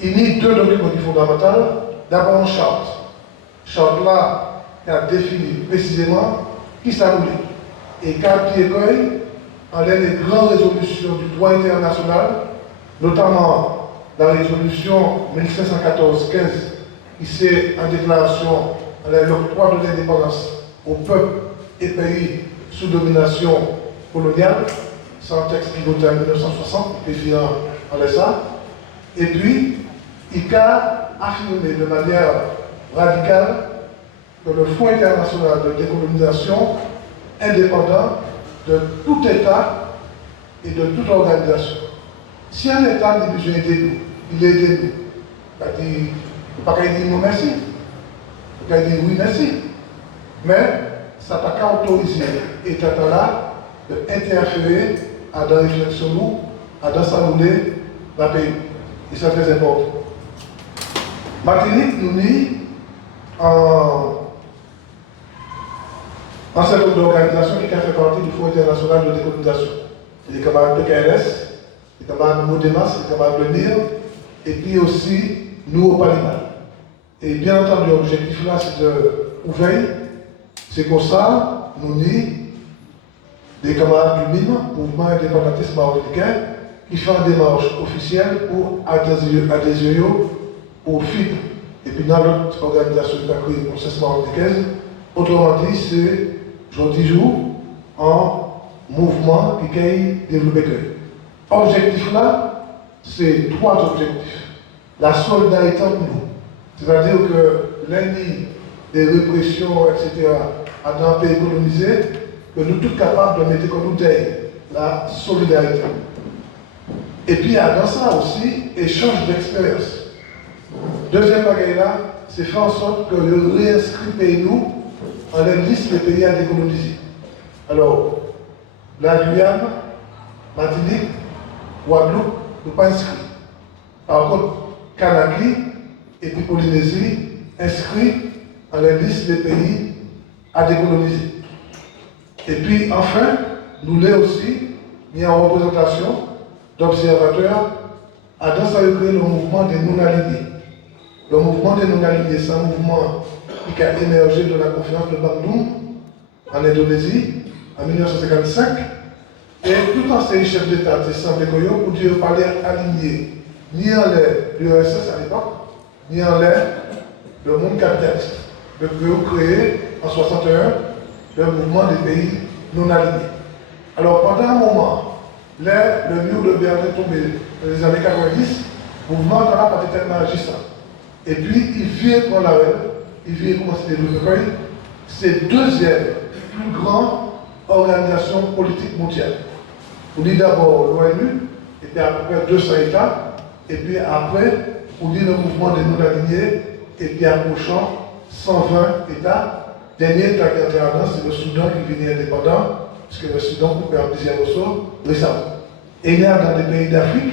Il y a deux documents fondamentaux. D'abord, une charte. Charte là, qui a défini précisément qui ça voulait. Et quand il écueille, en les grandes résolutions du droit international, notamment la résolution 1514-15, qui c'est en déclaration en l'octroi de l'indépendance au peuple et pays sous domination coloniale, c'est un texte qui votait en 1960, et puis en l'ESA. Et puis, il a affirmé de manière radicale que le Fonds international de décolonisation indépendant de tout État et de toute organisation. Si un État dit besoin d'aider nous, il aide nous. Il ne peut pas dire non merci. Il peut dire oui merci. Mais ça n'a pas qu'à autoriser l'État là d'interférer à la réflexion nous, à dans sa monnaie, la pays. Et c'est très important. Martinique nous dit en certain nombre d'organisations qui ont fait partie du Fonds international de décolonisation. Les camarades PKLS, les camarades Modemas, les camarades de NIR, et puis aussi nous au Parlement. Et bien entendu, l'objectif là, c'est de ouvrir. C'est comme ça, nous dit des camarades du MIM, Mouvement indépendantiste martiniquais, qui font une démarche officielle pour adhérer au FID. Et puis dans l'autre organisation qui a créé le processus martiniquais, autrement dit, c'est aujourd'hui jour en mouvement qui a développé. Objectif là, c'est trois objectifs. La solidarité entre nous, c'est-à-dire que l'ennemi des répressions, etc., à dans un pays colonisé, que nous sommes tous capables de mettre comme nous la solidarité. Et puis, dans ça aussi, échange d'expérience. Deuxième bagaille là, c'est faire en sorte que le réinscrit pays nous en la liste des pays à décoloniser. Alors, la Guyane, Martinique, Guadeloupe, ne pas inscrits. Par contre, Canaki et puis Polynésie inscrits en la liste des pays à décoloniser. Et puis, enfin, nous l'avons aussi mis en représentation d'observateurs à dans ça le mouvement des non-alignés. Le mouvement des non-alignés, c'est un mouvement qui a émergé de la conférence de Bandung en Indonésie en 1955. Et tout ancien chef d'État de Sambe Koyo, pour dire parler aligné, ni en l'URSS à l'époque, ni en le monde capitaliste. Le pays créé en 1961 le mouvement des pays non alignés. Alors pendant un moment, le mur de Berlin tombé dans les années 90, le mouvement n'a pas été tellement agissant. Et puis il vient prendre la relève, il vient commencer à développer. C'est deuxième plus grande organisation politique mondiale. On dit d'abord l'ONU, et puis à peu près 200 États, et puis après, on dit le mouvement des non-alignés, et puis approchant 120 États. Dernier État qui a été c'est le Soudan qui venait indépendant, puisque le Soudan coupé en plusieurs morceaux récemment. Et il y a dans des pays d'Afrique,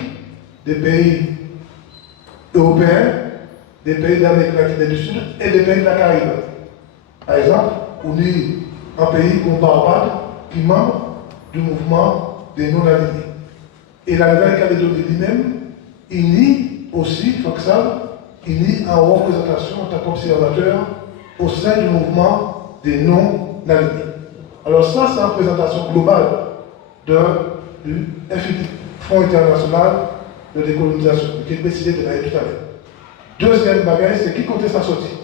des pays européens, des pays d'Amérique latine et du Sud, et des pays de la Caraïbe. Par exemple, on dit un pays comme Barbade, qui est membre du mouvement des non-alignés. Et la Nouvelle-Calédonie lui-même, il nie aussi, il faut que ça, il nie en représentation en tant qu'observateur au sein du mouvement des non-alignés. Alors ça, c'est une présentation globale de du FID, Fonds international de décolonisation, qui est décidé de l'année tout à l'heure. Deuxième bagage, c'est qui comptait sa sortie.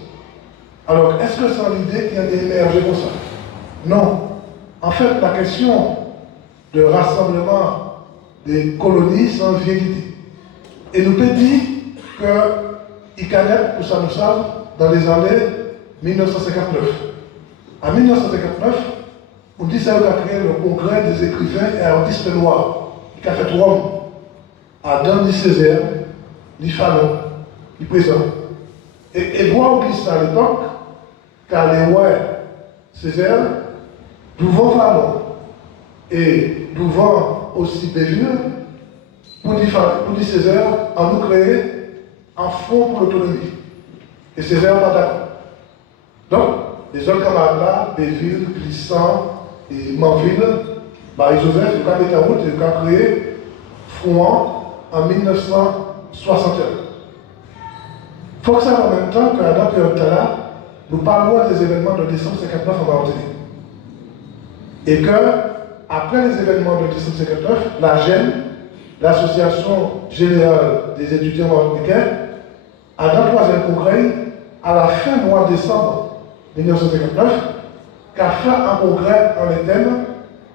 Alors, est-ce que c'est l'idée qui a émergé pour ça? Non. En fait, la question de rassemblement des colonies sans vérité. Et nous peut dire que ICANEP, pour ça nous savons, dans les années 1959. En 1959, on dit que ça a créé le congrès des écrivains et artistes noirs, qui a fait Rome, Adam ni Césaire, ni Fanon, ni présent. Et moi, on dit ça à l'époque, car les rois Césaire, devant Fanon, et devant aussi Béville, pour dire Césaire, on nous créé un fonds pour l'autonomie. Et Césaire pas d'accord. Donc, les autres camarades là, Béville, Glissant et Manville, Marie-Joseph, ils ont mis en route et ils ont créé Frouan en 1961. Il faut que ça en même temps que dans cette période-là, nous parlons des événements de décembre 59 en Martinique. Et que, après les événements de décembre 59, la GEM, l'Association Générale des étudiants martiniquais, a dans le troisième congrès, à la fin du mois de décembre 1959, qu'a fait un congrès en les thèmes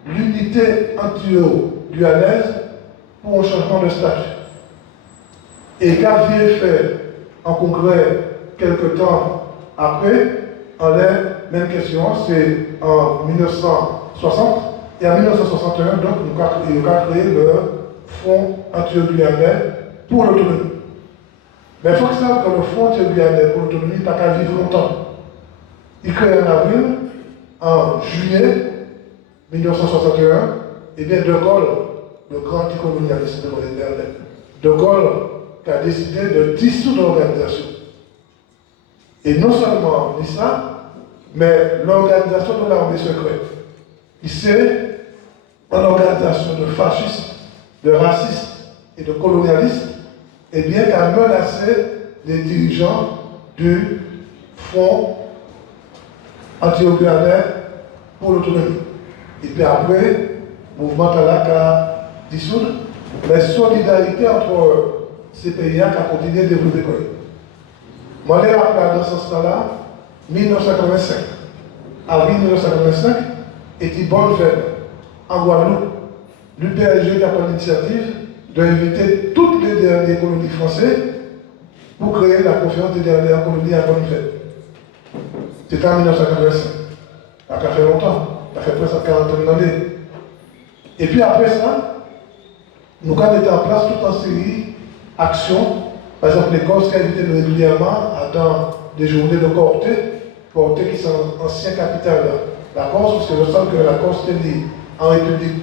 l'unité antio-guyanaise pour un changement de statut. Et qu'a fait un congrès quelque temps après, en la même question, c'est en 1960, et en 1961, donc, nous avons créé le Fonds antio-guyanais pour l'autonomie. Mais il faut que ça, que le Fonds antio-guyanais pour l'autonomie n'a pas vivre longtemps. Il crée en avril, en juillet 1961, et bien De Gaulle, le grand anticolonialiste de Gaulle, qui a décidé de dissoudre l'organisation. Et non seulement dit ça, mais l'organisation de l'armée secrète, qui c'est une organisation de fascistes, de racistes et de colonialistes, et bien qui a menacé les dirigeants du Fonds anti-guyanais pour l'autonomie. Et puis après, le mouvement Talak a dissoudre, la solidarité entre ces pays-là qui a continué à développer. Moi, je rappelle dans ce sens-là, 1985. Avril 1985, était bonne fête en Guadeloupe. L'UPRG a pris l'initiative d'inviter toutes les dernières colonies françaises pour créer la conférence des dernières colonies à bonne fête. C'était en 1985. Ça a fait longtemps. Ça fait presque 40 d'années. Et puis après ça, nous avons mis en place toute une série d'actions. Par exemple, l'Écosse qui a invité régulièrement dans des journées de Corté qui sont anciens capitales. La Corse, parce que je sens que la Corse était née en République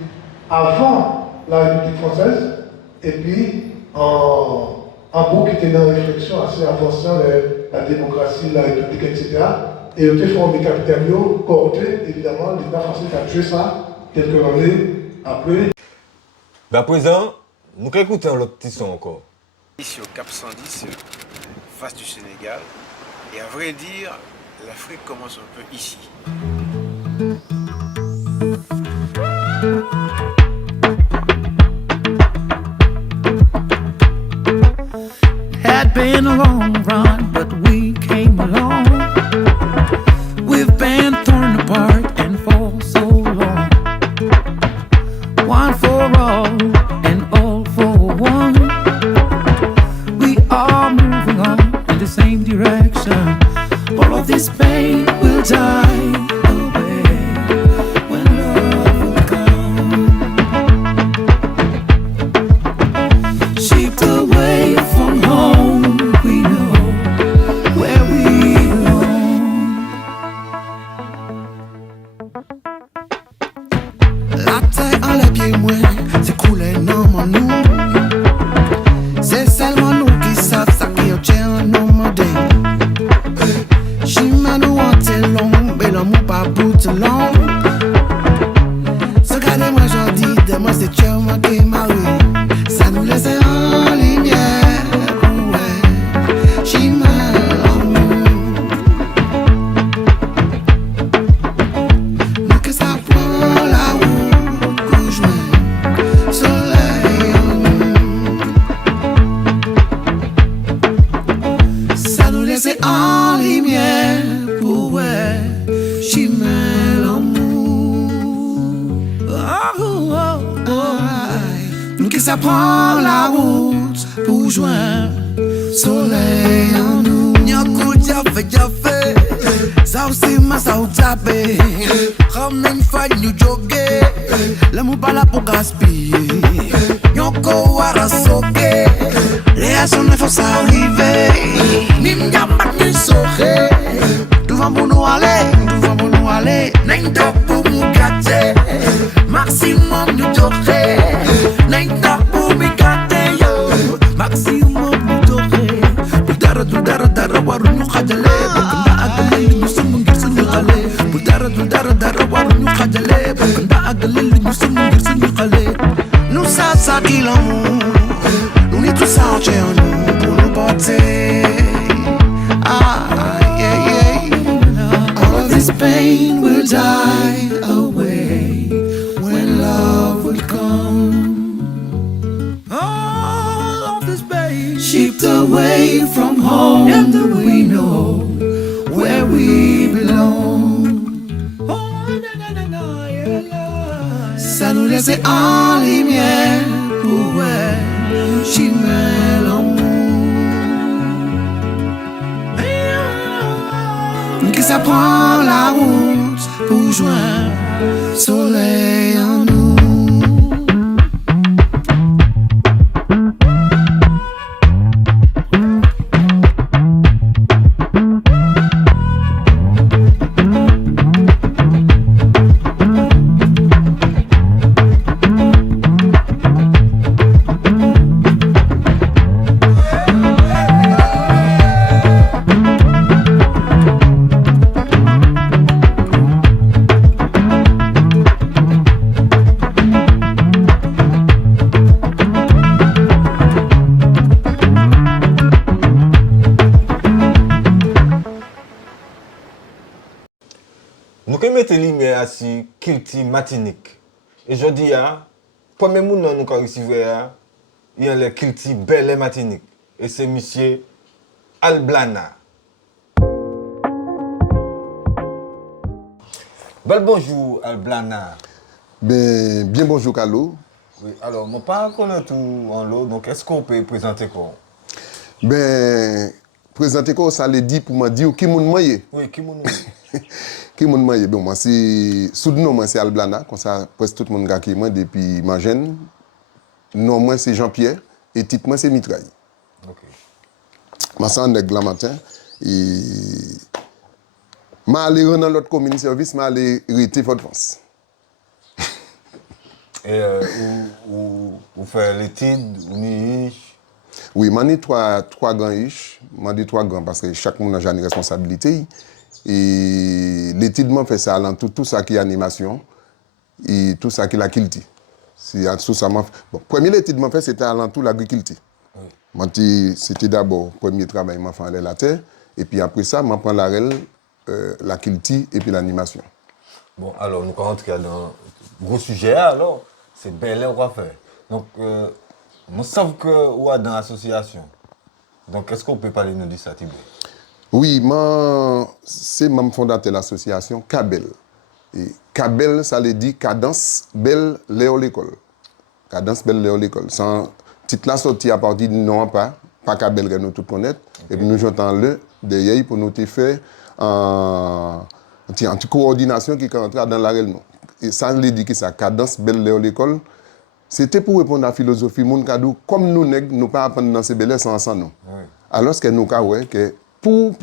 avant la République française, et puis en bout qui était dans une réflexion assez avancée, la démocratie, la République, etc. Et il était formé capitaine Corté, évidemment, l'État français a tué ça quelques années après. À présent, nous écoutons l'autre petit son encore. Ici au Cap 110, face du Sénégal, et à vrai dire, l'Afrique commence un peu ici. Had been a long run, but we came along. We've been torn apart and for so long. One for all and all for one. We are moving on in the same direction. All of this pain will die away when love will come. Shipped away from home, we know where we belong. La terre en les pieds moins, c'est coulé dans mon nous. C'est seulement nous qui savent ça qui est cher nos modèles. Chima nous hanté long, mais l'amour pas bout long. So regardez-moi j'en dis, de moi c'est cher moi qui marre. Ça nous laisse en lumière, ouais. Chima l'amour. Nous que ça prend la route, couche-moi. que ça prend la route pour joindre soleil en nous. Nyoko fait, ça aussi ma ça ou tapé. Ramène fa nous jogger, l'amour pas là pour gaspiller. Nyoko wara soke, réaction ne faut s'arriver. Nim yamat ni soke, devant pour nous aller, n'ain top pour nous gâter. Maximum nous jogger, n'ain top pour me gâter yo. Maximum nous jogger, dara waru ñu xajale. Bokk nda agale li ñu sum ngir suñu xale. Bu dara waru ñu xajale. Bokk nda agale li ñu sum ngir suñu xale. Nous ça dit l'amour. Nous ni tout ça en nous pour nous porter. All of this pain will die away when love will come. All of this pain shipped away from home, and we know where we belong. Ça nous laisse en lumière pour chimer l'amour. Que ça prend la route pour joindre soleil en nous. Nous avons mis lumière sur Kilti Martinique. Et je dis, premier monde nous avons reçu, il y a le Kilti Bel Air Martinique. Et c'est monsieur Alblana. Bonjour Alblana. Bien bonjour Carlo. Oui, alors, je ne pas connais tout en l'eau, donc est-ce qu'on peut présenter quoi? Présenter quoi, ça le dit pour me dire qui moun moye. Oui, qui moun Qui moun moye. Bon, moi c'est soudainement moi c'est Alblana, comme ça presque tout le monde gars qui moi depuis ma jeune. Non, moi c'est Jean-Pierre et titre moi c'est Mitraille. OK. Moi c'est un nègre la matin et m'a allé dans l'autre commune service, m'a allé rester Fort-de-France. Et vous faites l'étude, vous n'y Oui, je dis trois grands riches. Je dis trois grands parce que chaque monde a une responsabilité. Et l'étude, je fais ça tout ça qui est animation et tout ça qui est la kilti. Bon, premier étude, je fais c'était à tout l'agriculture. Oui. C'était d'abord le premier travail, je fais la terre. Et puis après ça, je prends la kilti et puis l'animation. Bon, alors nous allons rentrer dans le gros sujet alors. C'est Bel Air qu'on va faire. Donc, nous savons que vous êtes dans l'association. Donc, est-ce qu'on peut parler de ça, Thibaut? Oui, c'est le fondateur de l'association Cabel. Et Cabel, ça veut dire Cadence Bel Air l'école. Cadence Bel Air l'école. Sans titre là sorti à partir de non pas Cabel que nous tous connaissons. Okay. Et puis nous j'entends le derrière pour nous faire en coordination qui rentre dans la réelle. Et ça veut dire que ça Cadence Bel Air l'école. C'était pour répondre à la philosophie, comme nous ne pas apprendre dans ces belles sans nous. Oui. Alors que nous que pour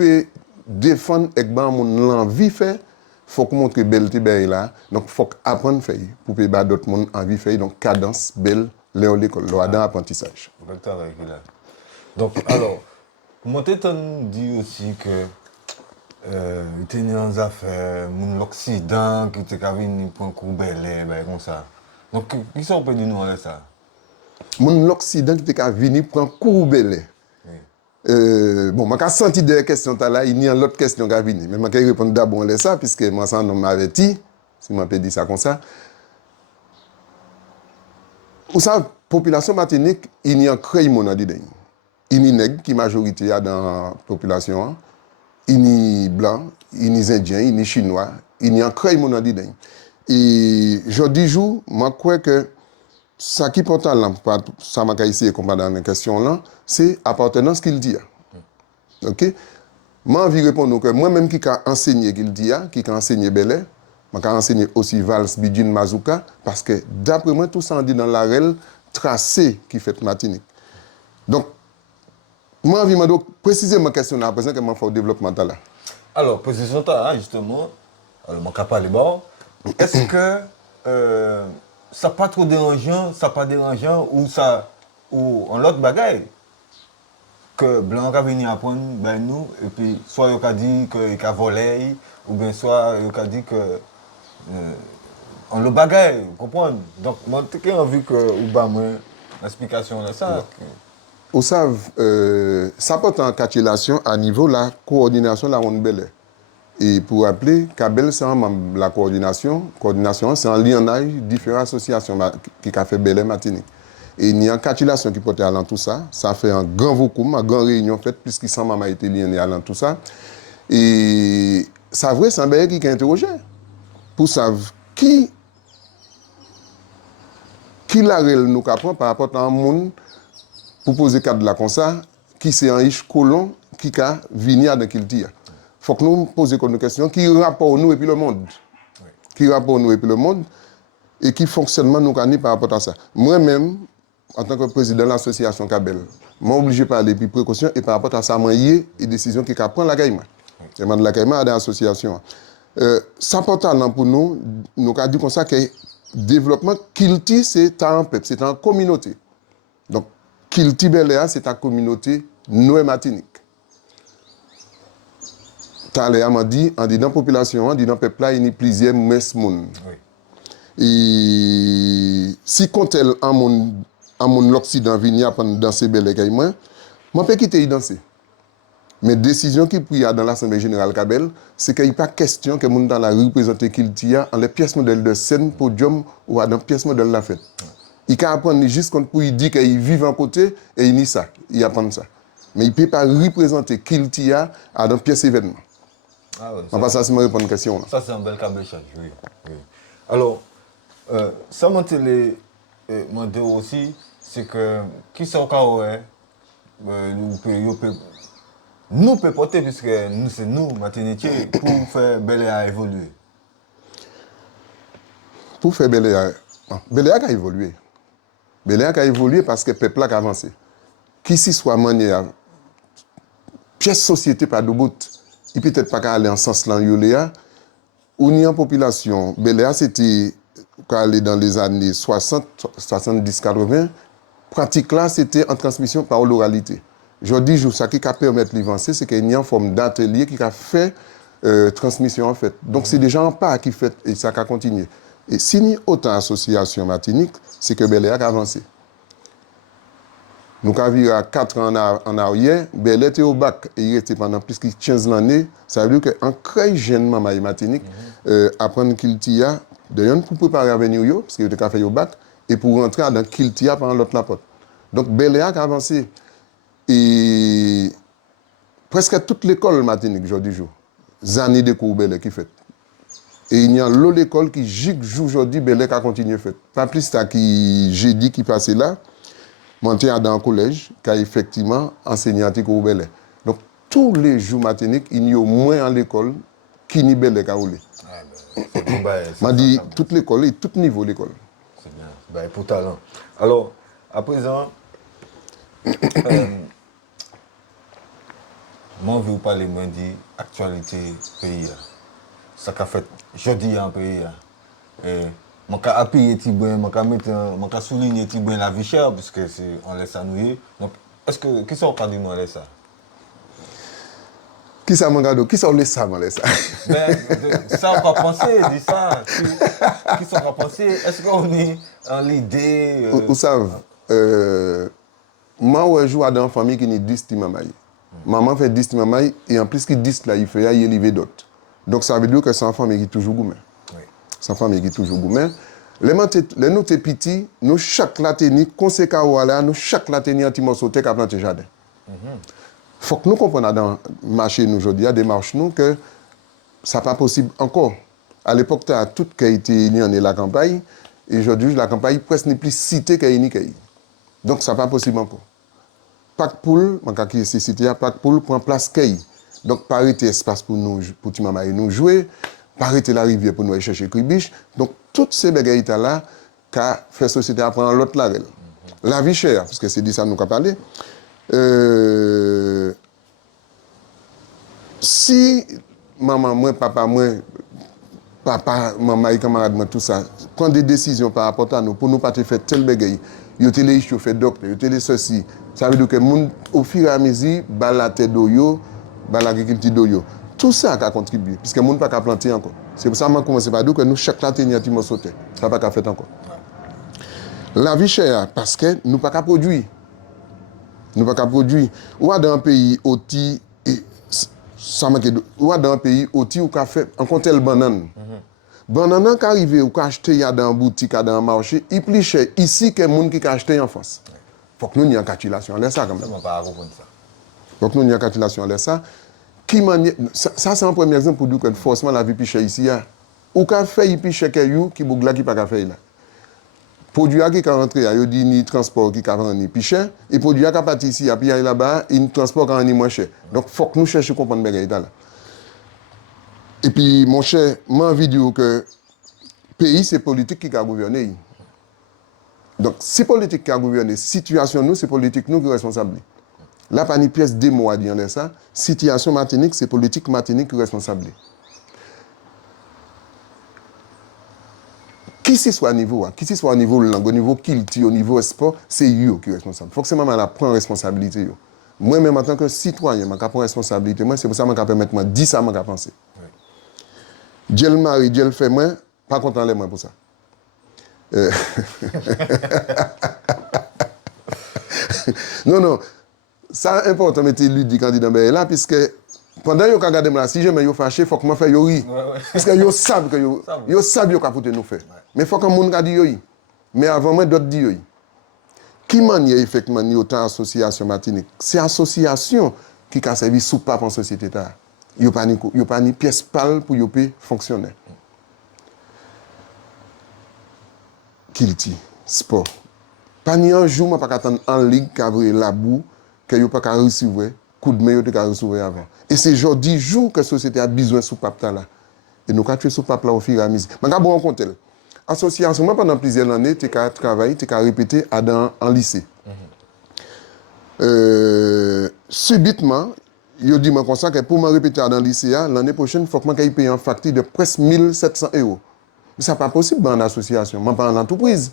défendre l'envie faire, il faut montrer belle là. Donc il faut apprendre faire pour que d'autres monde envie faire. Donc cadence belle l'école, l'apprentissage. Donc alors, moi t'entends dire aussi que il y a des affaires, l'Occident qui était venu pour un coup belle comme ça. Donc, qui sont peut dire nous avec ça? L'Occident qui est venu prendre cours belé. Bon, je senti des questions là, il y a l'autre question qui est venue. Mais je vais répondre d'abord à ça, puisque moi, ça m'avait dit, si je peux dire ça comme ça. Pour la population martinique, il y a un créé mon adidé. Il y a une nègre qui est majorité dans la population. Il y a blanc, il y a indien, il y a chinois. Il y a un créé mon adidé. Et je dis, je crois que ça qui est important là, ça m'a essayé de comprendre dans la question là, c'est appartenance qu'il dit. OK? Moi, envie de répondre que moi-même qui a enseigné qu'il dit, qui a enseigné Belé, je vais enseigner aussi Vals, Bidjin, Mazouka, parce que d'après moi, tout ça on dit dans la règle tracée qui fait Martinique. Donc, moi, envie de préciser ma question à présent que je fais au développement là. Alors, position là, justement, alors, je vais parler bon. Est-ce que ça pas trop dérangeant, ou en l'autre bagaille que Blanc a venu apprendre ben nous, et puis soit il a dit qu'il a volé, ou bien soit il a dit que on le bagaille, vous comprenez? Donc, moi, j'ai envie que vous avez une explication de ça. Vous savez, ça porte en calculation à niveau de la coordination de la Ronde Belé. Et pour rappeler, Kabel, c'est un membre de la coordination. Coordination, c'est un lionnage différentes associations qui a fait Belé Martinique. Et il y a une calculation qui porte allant tout ça. Ça fait un grand vacuum, une grande réunion faite, puisqu'il semble a été lié allant tout ça. Et ça vrai, c'est un bail qui a interrogé. Pour savoir qui la réelle nous apprend par rapport à un monde, pour poser cadre là comme ça, qui c'est un riche colon qui a venu dans qu'il tire. Il faut que nous posions une question qui rapport nous et puis le monde. Oui. Qui rapport nous et puis le monde et qui fonctionnement nous gagne par rapport à ça. Moi-même, en tant que président de l'association Kabel, je suis obligé de parler de précautions et par rapport à ça, et décisions qui prend la Caïma. Et de la Caïma dans l'association. C'est important pour nous, nous avons dit comme ça que le développement Kilti, c'est un peuple, c'est une communauté. Donc, Kilti Beléa, c'est une communauté Noé Martinique. Taléa m'a dit, dans la population, dans le peuple, il y a plusieurs mesmoun. Et si compte un monde l'Occident vient apprendre danser Belé Caïman, je peux quitter y danser. Mais décision qui prise dans l'Assemblée générale Kabel, c'est qu'il n'y a pas question que les gens dans la rue présentent qu'il tient en les pièces modèles de scène, podium ou dans les pièces modèles de la fête. Il peut apprendre juste pour lui dire qu'il vit en côté et il nie ça, il apprend ça. Mais il ne peut pas représenter qu'il tient dans les pièces événements. Ah oui, on passe à me répondre à une question. Là. Ça, c'est un bel câblage, oui. Alors, ça m'a demandé aussi, c'est que qui sont nous peut porter, puisque nous, c'est nous, Martiniquais, pour faire Beléa évoluer. Pour faire Beléa a évolué. Beléa a évolué parce que le peuple a avancé. Qui s'y soit manière, pièce société par de bout, il peut être pas aller en sens là, ou ni en population. Beléa, c'était dans les années 60, 70, 80. Pratique là, c'était en transmission par l'oralité. Je dis, ça qui permet de l'avancer, c'est qu'il y a une forme d'atelier qui a fait transmission en fait. Donc c'est des gens pas qui fait et ça a continué. Et si nous autant d'associations Martinique, c'est que Beléa a avancé. Nous avons vu à 4 ans en arrière, Beléa était au bac et il restait pendant plus de 15 années. Ça veut dire qu'un très jeune maman Martinique apprendre qu'il tient, d'ailleurs pour préparer à venir, parce qu'il était fait au bac, et pour rentrer dans qu'il tient pendant l'autre porte. Donc Beléa a avancé. Et presque toute l'école Martinique, je dis, Zani de cours Beléa qui fait. Et il y a l'autre école qui joue aujourd'hui, Beléa qui a continué fait. Pas plus tard qui j'ai dit qui passait là, monté dans un collège qui a effectivement enseigné à cours Beléa. Donc tous les jours Martinique, il y a au moins à l'école qui n'y Beléa qui a roulé. M'a dit toute l'école et tout niveau de l'école. C'est bien, ben, pour talent. Alors, à présent, moi, je vais vous parler de l'actualité du pays. Ça qu'a fait jeudi en pays. Et je vais appuyer Tibouin, je vais souligner Tibouin la vie chère, parce qu'on laisse ça nouiller. Donc, est-ce que, qui sont pas dit moi laisse ça? Qui ça m'a qui ça laisse ça, moi laisse ça? Ben, ça on va penser, dis ça. Qui sont pas penser? Est-ce qu'on est en l'idée? Vous savez, moi, je joue dans une famille qui est 10 timamaï. Maman fait 10 timamaï et en plus qu'il 10 là, il fait y élever d'autres. Donc ça veut dire que c'est une famille qui est toujours gourmet. Oui. C'est une famille qui est toujours gourmet. Les nous sommes petits, nous chaque latini, conséquent là, nous chaque latini anti-morceau qui a planté jardin. Il faut que nous comprenions dans le marché aujourd'hui, à démarche nous que ça n'est pas possible encore. À l'époque, tu as tout qui a été lié en la campagne et aujourd'hui, la campagne presque n'est plus citée qu'il y a. Donc, ça n'est pas possible encore. Pac Poul, je vais citer, Pac Poul prend place qu'il Donc, pas arrêter l'espace pour nous, pour Timama et nous jouer, pas arrêter la rivière pour nous aller chercher Kribiche. Donc, toutes ces bagailles-là, qu'a fait la société à prendre l'autre la règle. La vie chère, parce que c'est de ça que nous avons parlé. Si maman, moi, papa, maman et camarade, moi, tout ça, prend des décisions par rapport à nous, pour nous pas te faire tel bagaille, yo te les yo fait docteur, yo te les ceci, ça veut dire que moun, au fur et à mesure, la tête d'oyo, l'agriculture d'oyo. Tout ça a contribué, puisque moun pas qu'à planter encore. C'est pour ça que je commence par dire que nous, chaque latin, il y a un sauté. Ça n'a pas qu'à faire encore. La vie chère, parce que nous pas qu'à produire. Nous pas qu'à produire. Ou dans un pays oti, ou dans un pays oti ou qu'a fait un tel banane. Banane qui arrive ou qu'a acheté dans une boutique, dans un marché, il est plus cher ici que les gens qui ont acheté en France. Il faut que nous ayons une calculation. Ça, quand même. Donc nous ayons une calculation. Ça, c'est un premier exemple pour dire que forcément la vie plus chère ici. Ou qu'a fait plus cher que vous qui ne peut pas faire là. Produit qui est rentré, il y a ni transport qui est rentré plus cher, et produit qui est parti ici, puis il là-bas, il transport qui est moins cher. Donc, il faut que nous cherchions à comprendre ce là. Et puis, mon cher, moi, envie de dire que le pays, c'est politique qui a gouverné. Donc, c'est politique qui a gouverné. Situation, nous, c'est politique, nous qui sommes responsables. Là, pas une pièce de mots à dire ça. Situation Martinique, c'est politique Martinique qui est responsable. Qui ce soit au niveau, langue, au niveau culture, au niveau sport, c'est eux qui sont responsables. Il faut que ces mamans prennent responsabilité. Moi-même, en tant que citoyen, je prends responsabilité. C'est pour ça que je permettre de dire ça, je pense. Dieu le mari, Dieu le fait, moi, pas content les moi pour ça. Non, ça est important, mais tu lui dis candidat là, puisque pendant que vous regardez là, si je me fâché, il faut que je fasse yori. Parce que vous savez que vous savez que nous faire. Mais il faut que les gens disent yori. Mais avant moi, d'autres disent yori. Qui manie effectivement autant association Martinique? C'est l'association qui a servi soupape en société. Il n'y a pas ni pièce pâle pour fonctionner. Kilti, sport. Pas ni un jour, je ne peux pas attendre en ligue qui a la boue, que je ne peux pas recevoir, coup de main, que je recevoir avant. Et c'est aujourd'hui jour que la société a besoin de soupape là. Et nous avons fait soupape là au fur et à mesure. Je vais vous raconter. Association, moi, pendant plusieurs années, tu as travaillé, tu as répété en lycée. Subitement, je dis comme ça que pour me répéter dans le lycée, l'année prochaine, il faut que je paye une facture de presque 1700 €. Mais ce n'est pas possible dans l'association, même pas en entreprise.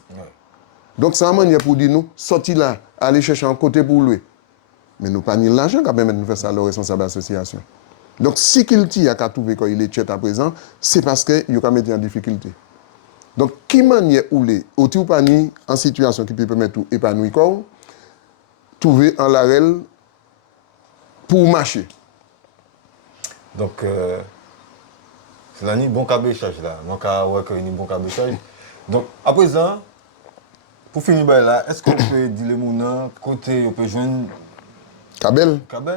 Donc, c'est une manière pour dire nous, sortir là, aller chercher un côté pour louer. Mais nous n'avons pas l'argent qui permet de faire ça à la responsable de l'association. Donc, si Kilti a trouvé qu'il est tchète à présent, c'est parce qu'il a mis en difficulté. Donc, qui manière ou les, ou pas en situation qui peut permettre d'épanouir, trouver un larel pour marcher. Donc, c'est un bon cabochage là. Donc, c'est un bon cabochage. Donc, à présent, pour finir là, est-ce qu'on peut dire les mots côté, on peut joindre Kabel, quoi.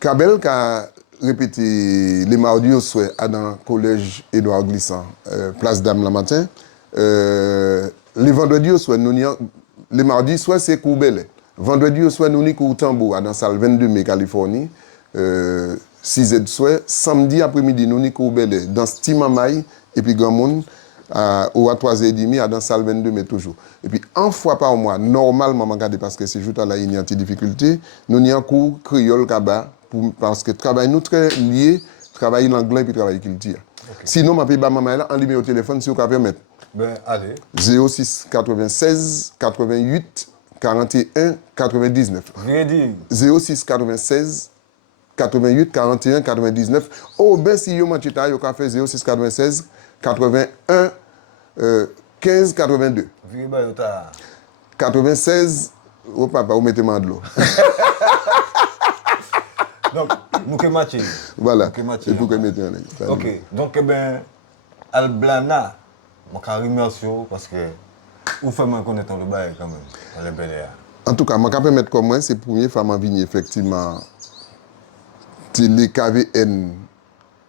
Kabel qui a répété les mardis au soir dans le collège Édouard Glissant, place Dame la matin. Les vendredis au soir, les mardis soir c'est Coubele. Vendredi au soir, nous avons Tambour dans la salle 22 mai, Californie. 6h soir. Samedi après-midi, nous avons Coubele dans Stimamay et puis Grand Monde. Ou à 3h30 dans la salle 22 mai toujours. Et puis, une fois par mois, normalement, parce que c'est juste à la il y a des difficultés, nous avons un cours créole kaba, parce que travail nous très lié, travail l'anglais et puis travail culture. Okay. Sinon, je peux en ligne au téléphone si vous pouvez permettre. Ben, allez. 06 96 88 41 99. 06 96 88 41 99. Ou bien si vous avez fait 06 96 81 15 82. 96, oh papa, vous mettez moi de l'eau. Donc, nous que matcher. Voilà. Et pour que mettez en OK. Donc, Alblana, je vous remercie parce que vous faites me connaître le bail quand même, dans les belles. En tout cas, je peux mettre comme moi, c'est la première femme en vigne, effectivement, télé KVN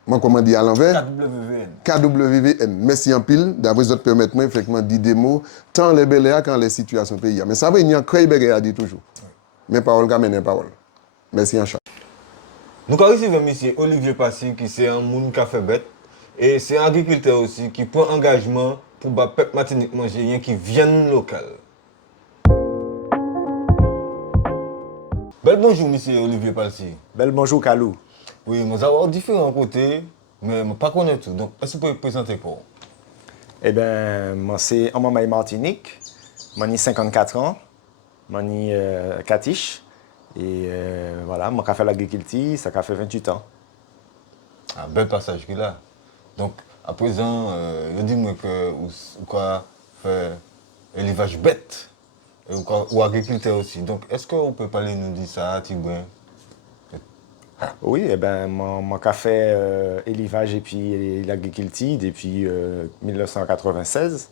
Moi, comment dire à l'envers? KWVN. KWVN. Merci en pile. D'après votre permettez-moi, effectivement, dire des mots, tant les belles quand les situations pays. Mais ça veut dire que il y a dit toujours. Mais parole quand même parole. Merci en chat. Nous avons reçu M. Olivier Passy, qui c'est un monde qui a fait bête. Et c'est un agriculteur aussi qui prend engagement pour que le peuple Martinique mange rien qui vienne local. Bel bonjour, M. Olivier Passy. Bel bonjour, Kalou. Oui, nous avons différents côtés, mais je ne connais pas tout. Donc, est-ce que vous pouvez présenter quoi? Eh bien, moi, c'est Amamaï Martinique. J'ai 54 ans. J'ai Katiche. Et voilà, moi, j'ai fait l'agriculture, ça fait 28 ans. Un bel passage qu'il a. Donc, à présent, je dis-moi que vous fait élevage bête ou agriculteur aussi. Donc, est-ce qu'on peut parler nous de ça, Tibouin? Oui, eh ben, moi, j'ai fait élevage et puis l'agriculture depuis 1996.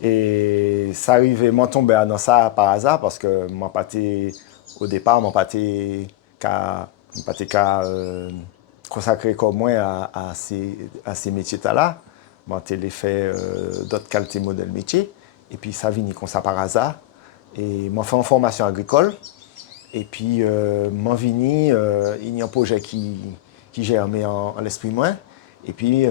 Et ça arrivait, moi, tombé dans ça par hasard parce que moi, au départ, moi, pas consacré comme moi à ces métiers-là. Moi, j'ai fait d'autres qualités modèles métiers. Et puis, ça vient comme ça par hasard. Et moi, j'ai fait une formation agricole. Et puis, moi, il y a un projet qui germait en l'esprit moi. Et puis,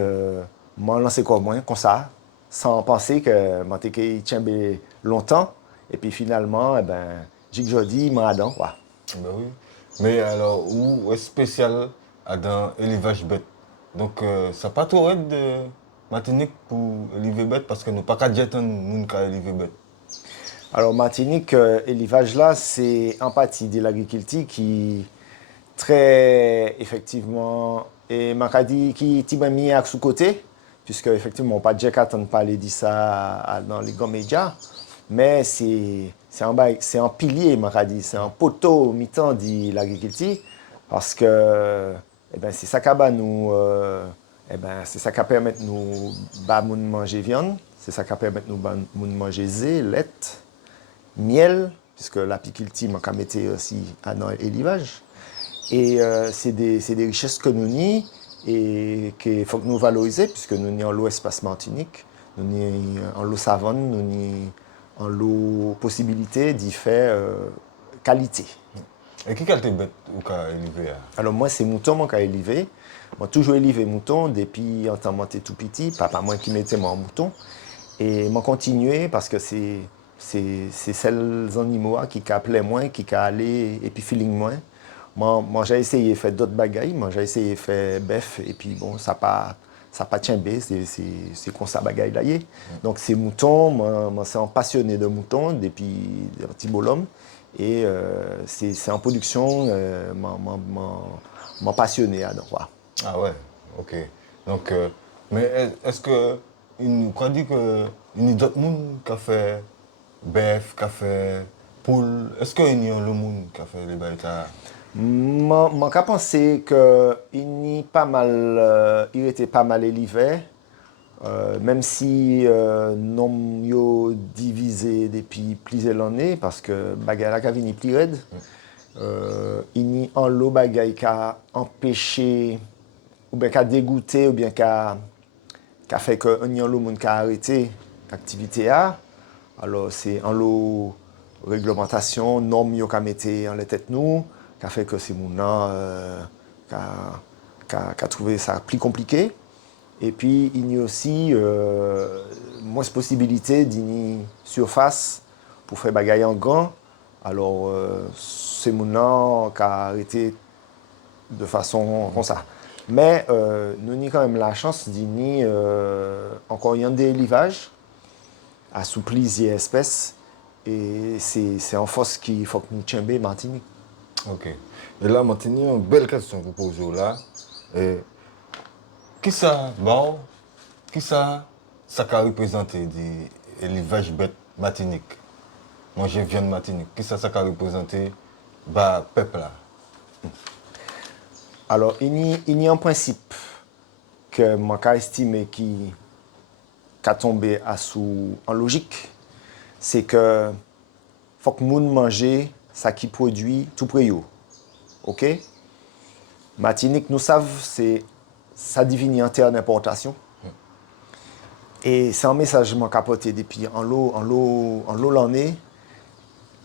moi, lancé comme ça, sans penser que moi, j'ai tienné longtemps. Et puis, finalement, eh ben, j'ai que je dis, moi, dedans, quoi. Ben oui. Mais alors, où est spécial dans l'élevage bête? Donc, ça n'a pas trop aide de Martinique pour élever bête parce que nous n'avons pas qu'à dire que nous avons élevé bête. Alors, Martinique, l'élevage là, c'est en partie de l'agriculture qui très effectivement, et m'a dit qui est mis à sous-côté, puisque effectivement, on n'a pas déjà qu'à parler de ça dans les grands médias, mais c'est un pilier, m'a dit, c'est un poteau mi-temps de l'agriculture, parce que eh ben, c'est ça qui nous, c'est ça qui permet de nous manger viande, c'est ça qui permet de nous manger lait, miel, puisque l'apiculture m'a mettre aussi dans l'élevage. Et c'est des richesses que nous avons et qu'il faut que nous valoriser, puisque nous sommes en l'eau espace Martinique, nous sommes en l'eau savane, nous sommes en l'eau possibilité d'y faire qualité. Et qui qualité bête ou qu'a élevé? Alors moi, c'est mouton moi qui ai élevé. Moi, toujours élevé mouton depuis en temps tout petit. Papa moi qui mettait moi en mouton. Et moi continué parce que c'est ces animaux qui appelaient moins, qui allaient et puis feeling moins. Moi j'ai essayé de faire d'autres bagailles. Moi j'ai essayé de faire bœuf et puis bon ça pas tient bien. C'est comme ça bagaille là. Donc ces moutons, moi c'est un passionné de moutons depuis un petit bonhomme. Et c'est en production, m'a passionné à droit. Ah ouais, ok. Donc, mais est-ce que, qu'on dit que il y a d'autres gens qui ont fait bœuf, qui ont fait poule, est-ce qu'il y a le monde qui a fait les bêtes? Moi, je pense qu'il était pas mal élevé. Même si nous avons divisé depuis plusieurs années, parce que bagay la vini plus raide, il y a un lot bagay qui a empêché, ou bien qui a dégoûté, ou bien qui a fait que un lot monde qui a arrêté l'activité. Alors c'est un lot réglementation, normes qui a mis en la tête nous, qui a fait que c'est mon qui a trouvé ça plus compliqué. Et puis, il y a aussi moins de possibilités d'une surface pour faire bagaille en grand. Alors, c'est mon nom qui a arrêté de façon comme ça. Mais nous avons quand même la chance d'y encore un délivage à sous plusieurs espèces. Et c'est en force qu'il faut que nous tchimbé Martinique. Ok. Et là, Martinique, une belle question pour poser là. Qui ça, bon, qui ça a représenté l'élevage bête Martinique? Moi, je viens de Martinique. Qui ça a représenté le peuple là? Alors, il y a un principe que moi estime qui a tombé en logique, c'est que faut que nous mangions ça qui produit tout près. OK? Martinique, nous savons, ça devient en terre d'importation. Et c'est un message que je capoté depuis en l'année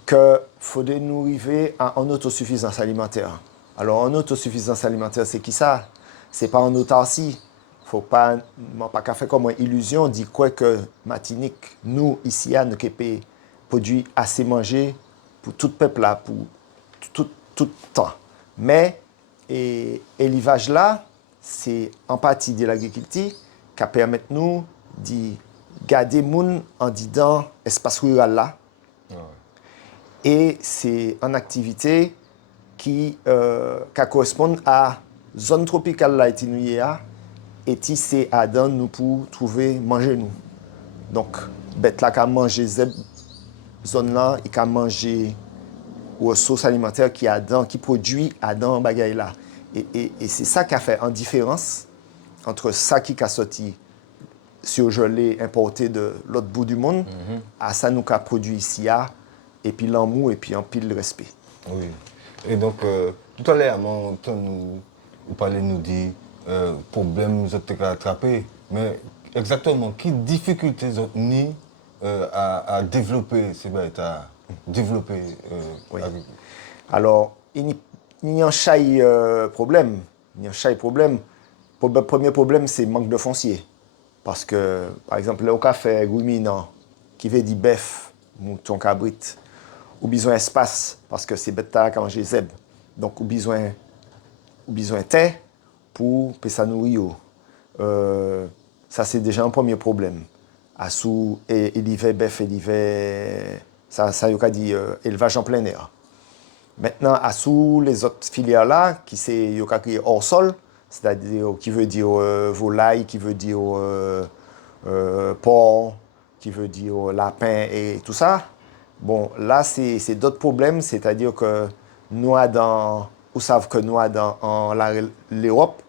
que faudrait nous arriver à une autosuffisance alimentaire. Alors, en autosuffisance alimentaire, c'est qui ça? C'est pas en autarcie. Faut pas faire comme une illusion, dire quoi que Martinique, nous, ici, nous avons produit assez manger pour tout le peuple là, pour tout le temps. Mais, l'élevage là, c'est en partie de l'agriculture qui permet nous de garder les gens en dedans l'espace rural là. Et c'est une activité qui correspond à la zone tropicale là, et c'est à dans nous pour trouver manger nous. Donc, bête là qui a mangé cette zone là, il a mangé ressources alimentaires qui a dans qui produit à dans bagaille là. Et c'est ça qui a fait une différence entre ça qui a sorti surgelé importé de l'autre bout du monde à ça nous qu'a produit ici et puis l'amour et puis en pile le respect. Oui. Et donc tout à l'heure nous parlez nous dit problème nous avons attrapé mais exactement quelle difficulté vous avez à développer ces bêtes à développer oui. Alors il y a un chai problème. Il y a un chai problème. Le premier problème, c'est le manque de foncier. Parce que, par exemple, le café ruminant, qui veut dire bœuf, mouton, cabrit, ou besoin d'espace, parce que c'est bête à manger zeb. Donc, ou besoin de terre pour ça nourrir. Ça, c'est déjà un premier problème. Assou, et l'hiver, bœuf, et l'hiver, ça y a dit élevage en plein air. Maintenant, sous les autres filières là, qui c'est hors sol, c'est-à-dire qui veut dire volaille, qui veut dire porc, qui veut dire lapin et tout ça. Bon, là c'est d'autres problèmes, c'est-à-dire que nous savent que nous dans l'Europe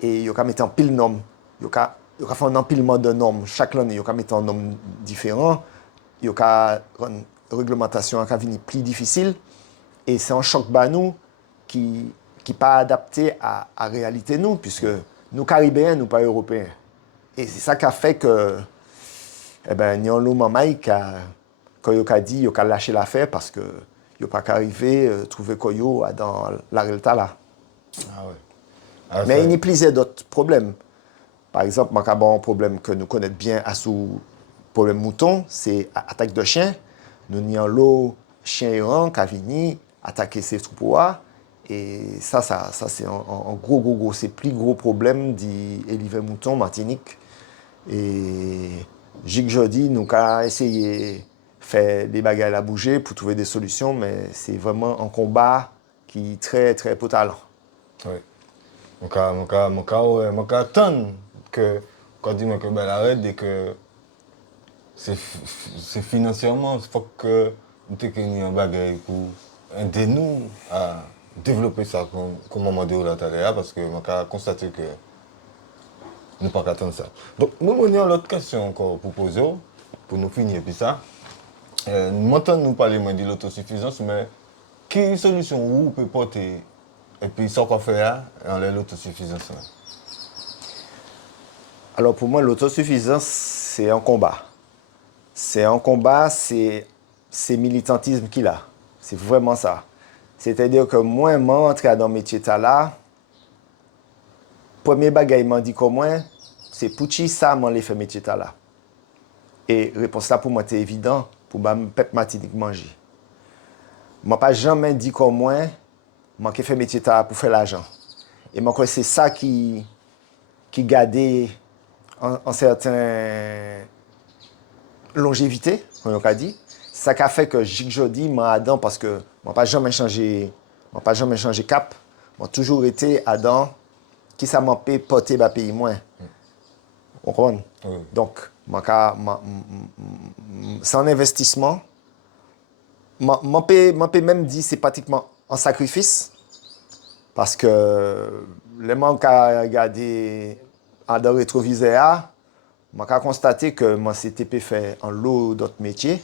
et ils ont mis en pile normes, ils ont fait un empilement de normes chaque année, ils ont mis un normes différents, ils ont une réglementation qui est plus difficile. Et c'est un choc bas nous qui n'est pas adapté à la réalité nous, puisque nous Caribéens, nous pas Européens. Et c'est ça qui a fait que il y a un loup mamaï qui a dit qu'il a lâché l'affaire parce qu'il n'a pas arrivé à trouver Koyo dans la réalité là. Ah ouais. Ah, mais il y a plusieurs d'autres problèmes. Par exemple, un problème que nous connaissons bien à ce problème mouton, c'est l'attaque de chiens. Nous avons l'eau chien errant qui a venu attaquer ces troupeaux-là. Et ça c'est un gros, c'est le plus gros problème d'élever mouton Martinique. Et jeudi, nous avons essayé de faire des bagages à bouger pour trouver des solutions, mais c'est vraiment un combat qui est très, très potalant. Oui. Mon cas attend que quand dit que arrête et que c'est financièrement, il faut que nous ayons un bagage pour aider nous à développer ça comme on m'a dit là tout à l'heure, parce que je constaté que nous ne pouvons pas attendre ça. Donc, nous avons l'autre question encore pour poser, pour nous finir puis ça. Maintenant, nous parlons de l'autosuffisance, mais quelle solution vous pouvez porter et puis ça qu'on fait en l'autosuffisance? Alors, pour moi, l'autosuffisance, c'est un combat. C'est un combat, c'est militantisme qu'il a. C'est vraiment ça. C'est-à-dire que moi, je rentre dans le métier là. Premier bagage, m'a dit que moi, c'est pour qui ça, je fait métier là. Et réponse là pour moi, c'est évident, pour me peuple Martinique manger. Je n'ai pas jamais dit que moi, je fait métier là pour faire l'argent. Et moi, c'est ça qui gardait en certain longévité, comme on a dit. C'est ça qui a fait que jeudi, m'a Adam, parce que je n'ai pas jamais changé cap. J'ai toujours été Adam, qui ça m'a fait porter le pays moins. Vous comprenez? Oui. Donc, c'est un investissement. Je peux même dire que c'est pratiquement un sacrifice. Parce que les gens qui ont regardé dans le rétroviseur, je peux constater que moi, c'était fait en lot d'autres métiers.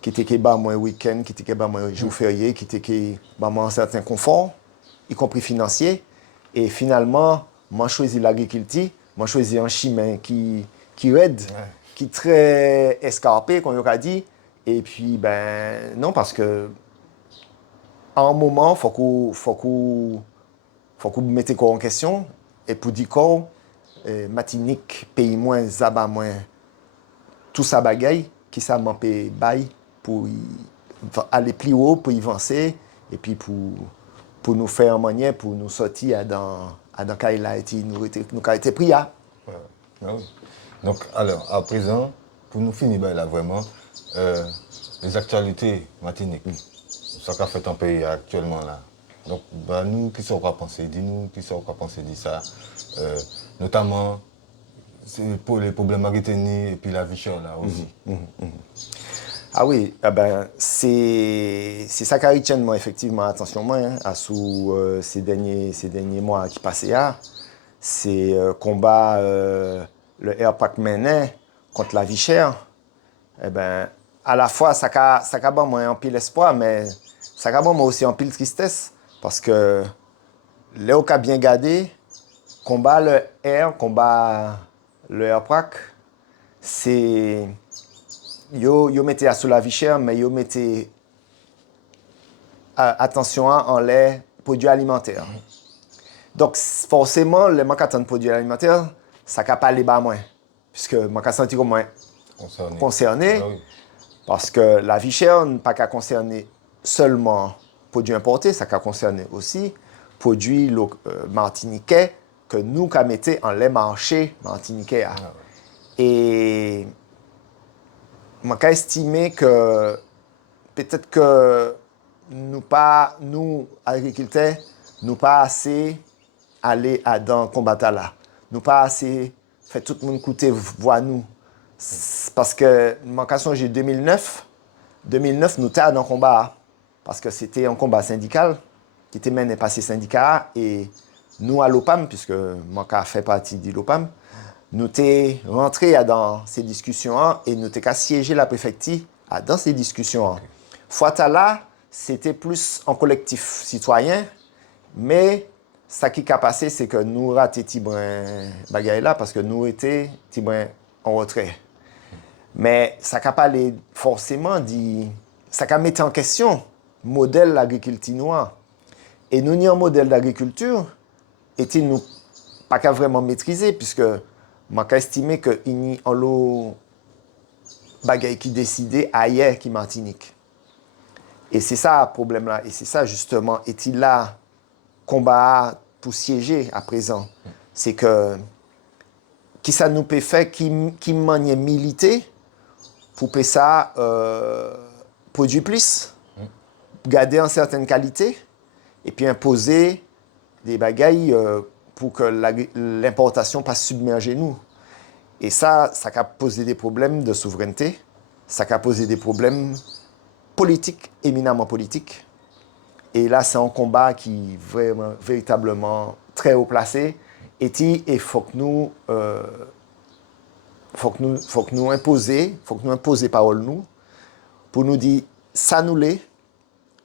Qui était bas moins week-end, qui était bas moins jour férié, qui était bas moins un certain confort, y compris financier. Et finalement, moi choisi l'agriculture, moi choisi un chemin qui raide, qui est très escarpé, comme on a dit. Et puis, ben, non, parce que, à un moment, faut qu'on mette quoi en question. Et pour dire quoi, Martinique, pays moins, Zaba moins, tout ça bagaille, qui ça m'en paye bail pour aller plus haut, pour y avancer, et puis pour nous faire en manière, pour nous sortir dans Kaila Haïti, nous avons été pris à. Ouais. Ah oui. Donc, alors, à présent, pour nous finir ben, là vraiment, les actualités Martinique, ce qu'a fait en pays actuellement là. Donc, ben, nous, qui sommes à penser, dis-nous, qui sommes à penser de ça, notamment pour les problèmes maritimiques et puis la vie chère là aussi. Ah oui, ben, c'est ça qui retient moi effectivement attention moi à sous ces derniers mois qui passaient là, c'est combat le Airpac menait contre la vie chère. Eh ben à la fois ça a bon moi un pile espoir mais ça a bon moi aussi un pile tristesse parce que Léo a bien gardé combat le Airpac c'est yo mettez sous la vie chère, mais yo mettez attention en les produits alimentaires. Donc, forcément, le manque de produits alimentaires, ça ne pas les bas moins. Puisque je me sens moins concerné. Ah oui. Parce que la vie chère n'est pas qu'à concerner seulement produits importés, ça concerner aussi produits martiniquais que nous mettons en les marchés martiniquais. Ah oui. Et je estimé que peut-être que nous, agriculteurs, nous pas assez aller dans le combat là. Nous pas assez fait tout le monde écouter voix nous. Parce que, j'ai 2009, nous étions dans le combat. Parce que c'était un combat syndical qui était mené par ces syndicats. Et nous, à l'OPAM, puisque je fais partie de l'OPAM, nous sommes rentrés dans ces discussions et nous avons siégé la préfecture dans ces discussions. Fois là, c'était plus en collectif citoyen, mais ce qui a passé, c'est que nous raté Tibrin bagaille là parce que nous étions Tibrin en retrait. Mais ça n'a pas forcément dit, ça a mis en question le modèle de l'agriculture noire. Et nous, un modèle d'agriculture, était nous pas vraiment maîtrisé puisque je estimé qu'il y a un bagaille qui décidait ailleurs qui Martinique. Et c'est ça le problème là. Et c'est ça justement, est-il là combat pour siéger à présent. C'est que qui ça nous peut faire, qui manière militer pour que ça produit plus, garder en certaine qualité, et puis imposer des bagailles pour que l'importation passe submerger nous. Et ça a posé des problèmes de souveraineté, ça a posé des problèmes politiques, éminemment politiques. Et là, c'est un combat qui est vraiment, véritablement très haut placé. Et il faut que nous imposer parole nous, pour nous dire ça nous l'est,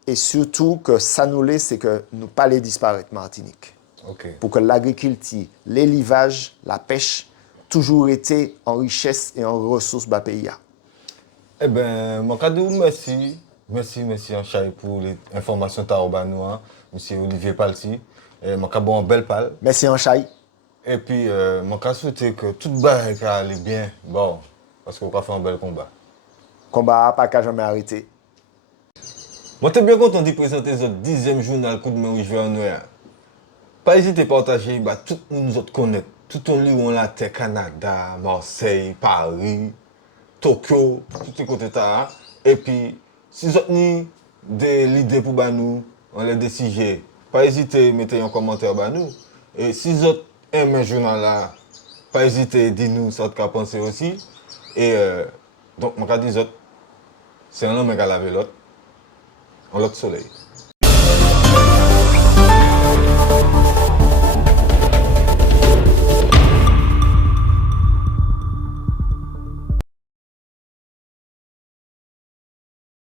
et surtout que ça nous l'est, c'est que nous pas les disparaître Martinique. Okay. Pour que l'agriculture, l'élevage, la pêche, toujours été en richesse et en ressources du pays. Eh bien, mon cadeau, merci. Merci, Anchaï, pour les informations tarobanois, monsieur Olivier Palti. Mon cadeau, un bel pal. Merci, Anchaï. Et puis, mon cas souhaite que tout le monde allait bien, bon, parce qu'on va faire un bel combat. Combat pas qu'à jamais arrêter. Moi, je suis bien content de présenter notre 10e journal Coup de main Riche vers Noël. Pas hésiter à partager, tout le monde nous connaît. Tout le monde la terre, Canada, Marseille, Paris, Tokyo, tous les côtés là. Et puis, si vous avez des idées pour nous, on les décide. Pas hésiter à mettre un commentaire pour nous. Et si vous aimez le journal là, pas hésiter à dire nous ce que vous pensez aussi. Et donc, je dis, c'est un homme qui a lavé l'autre, on l'autre soleil.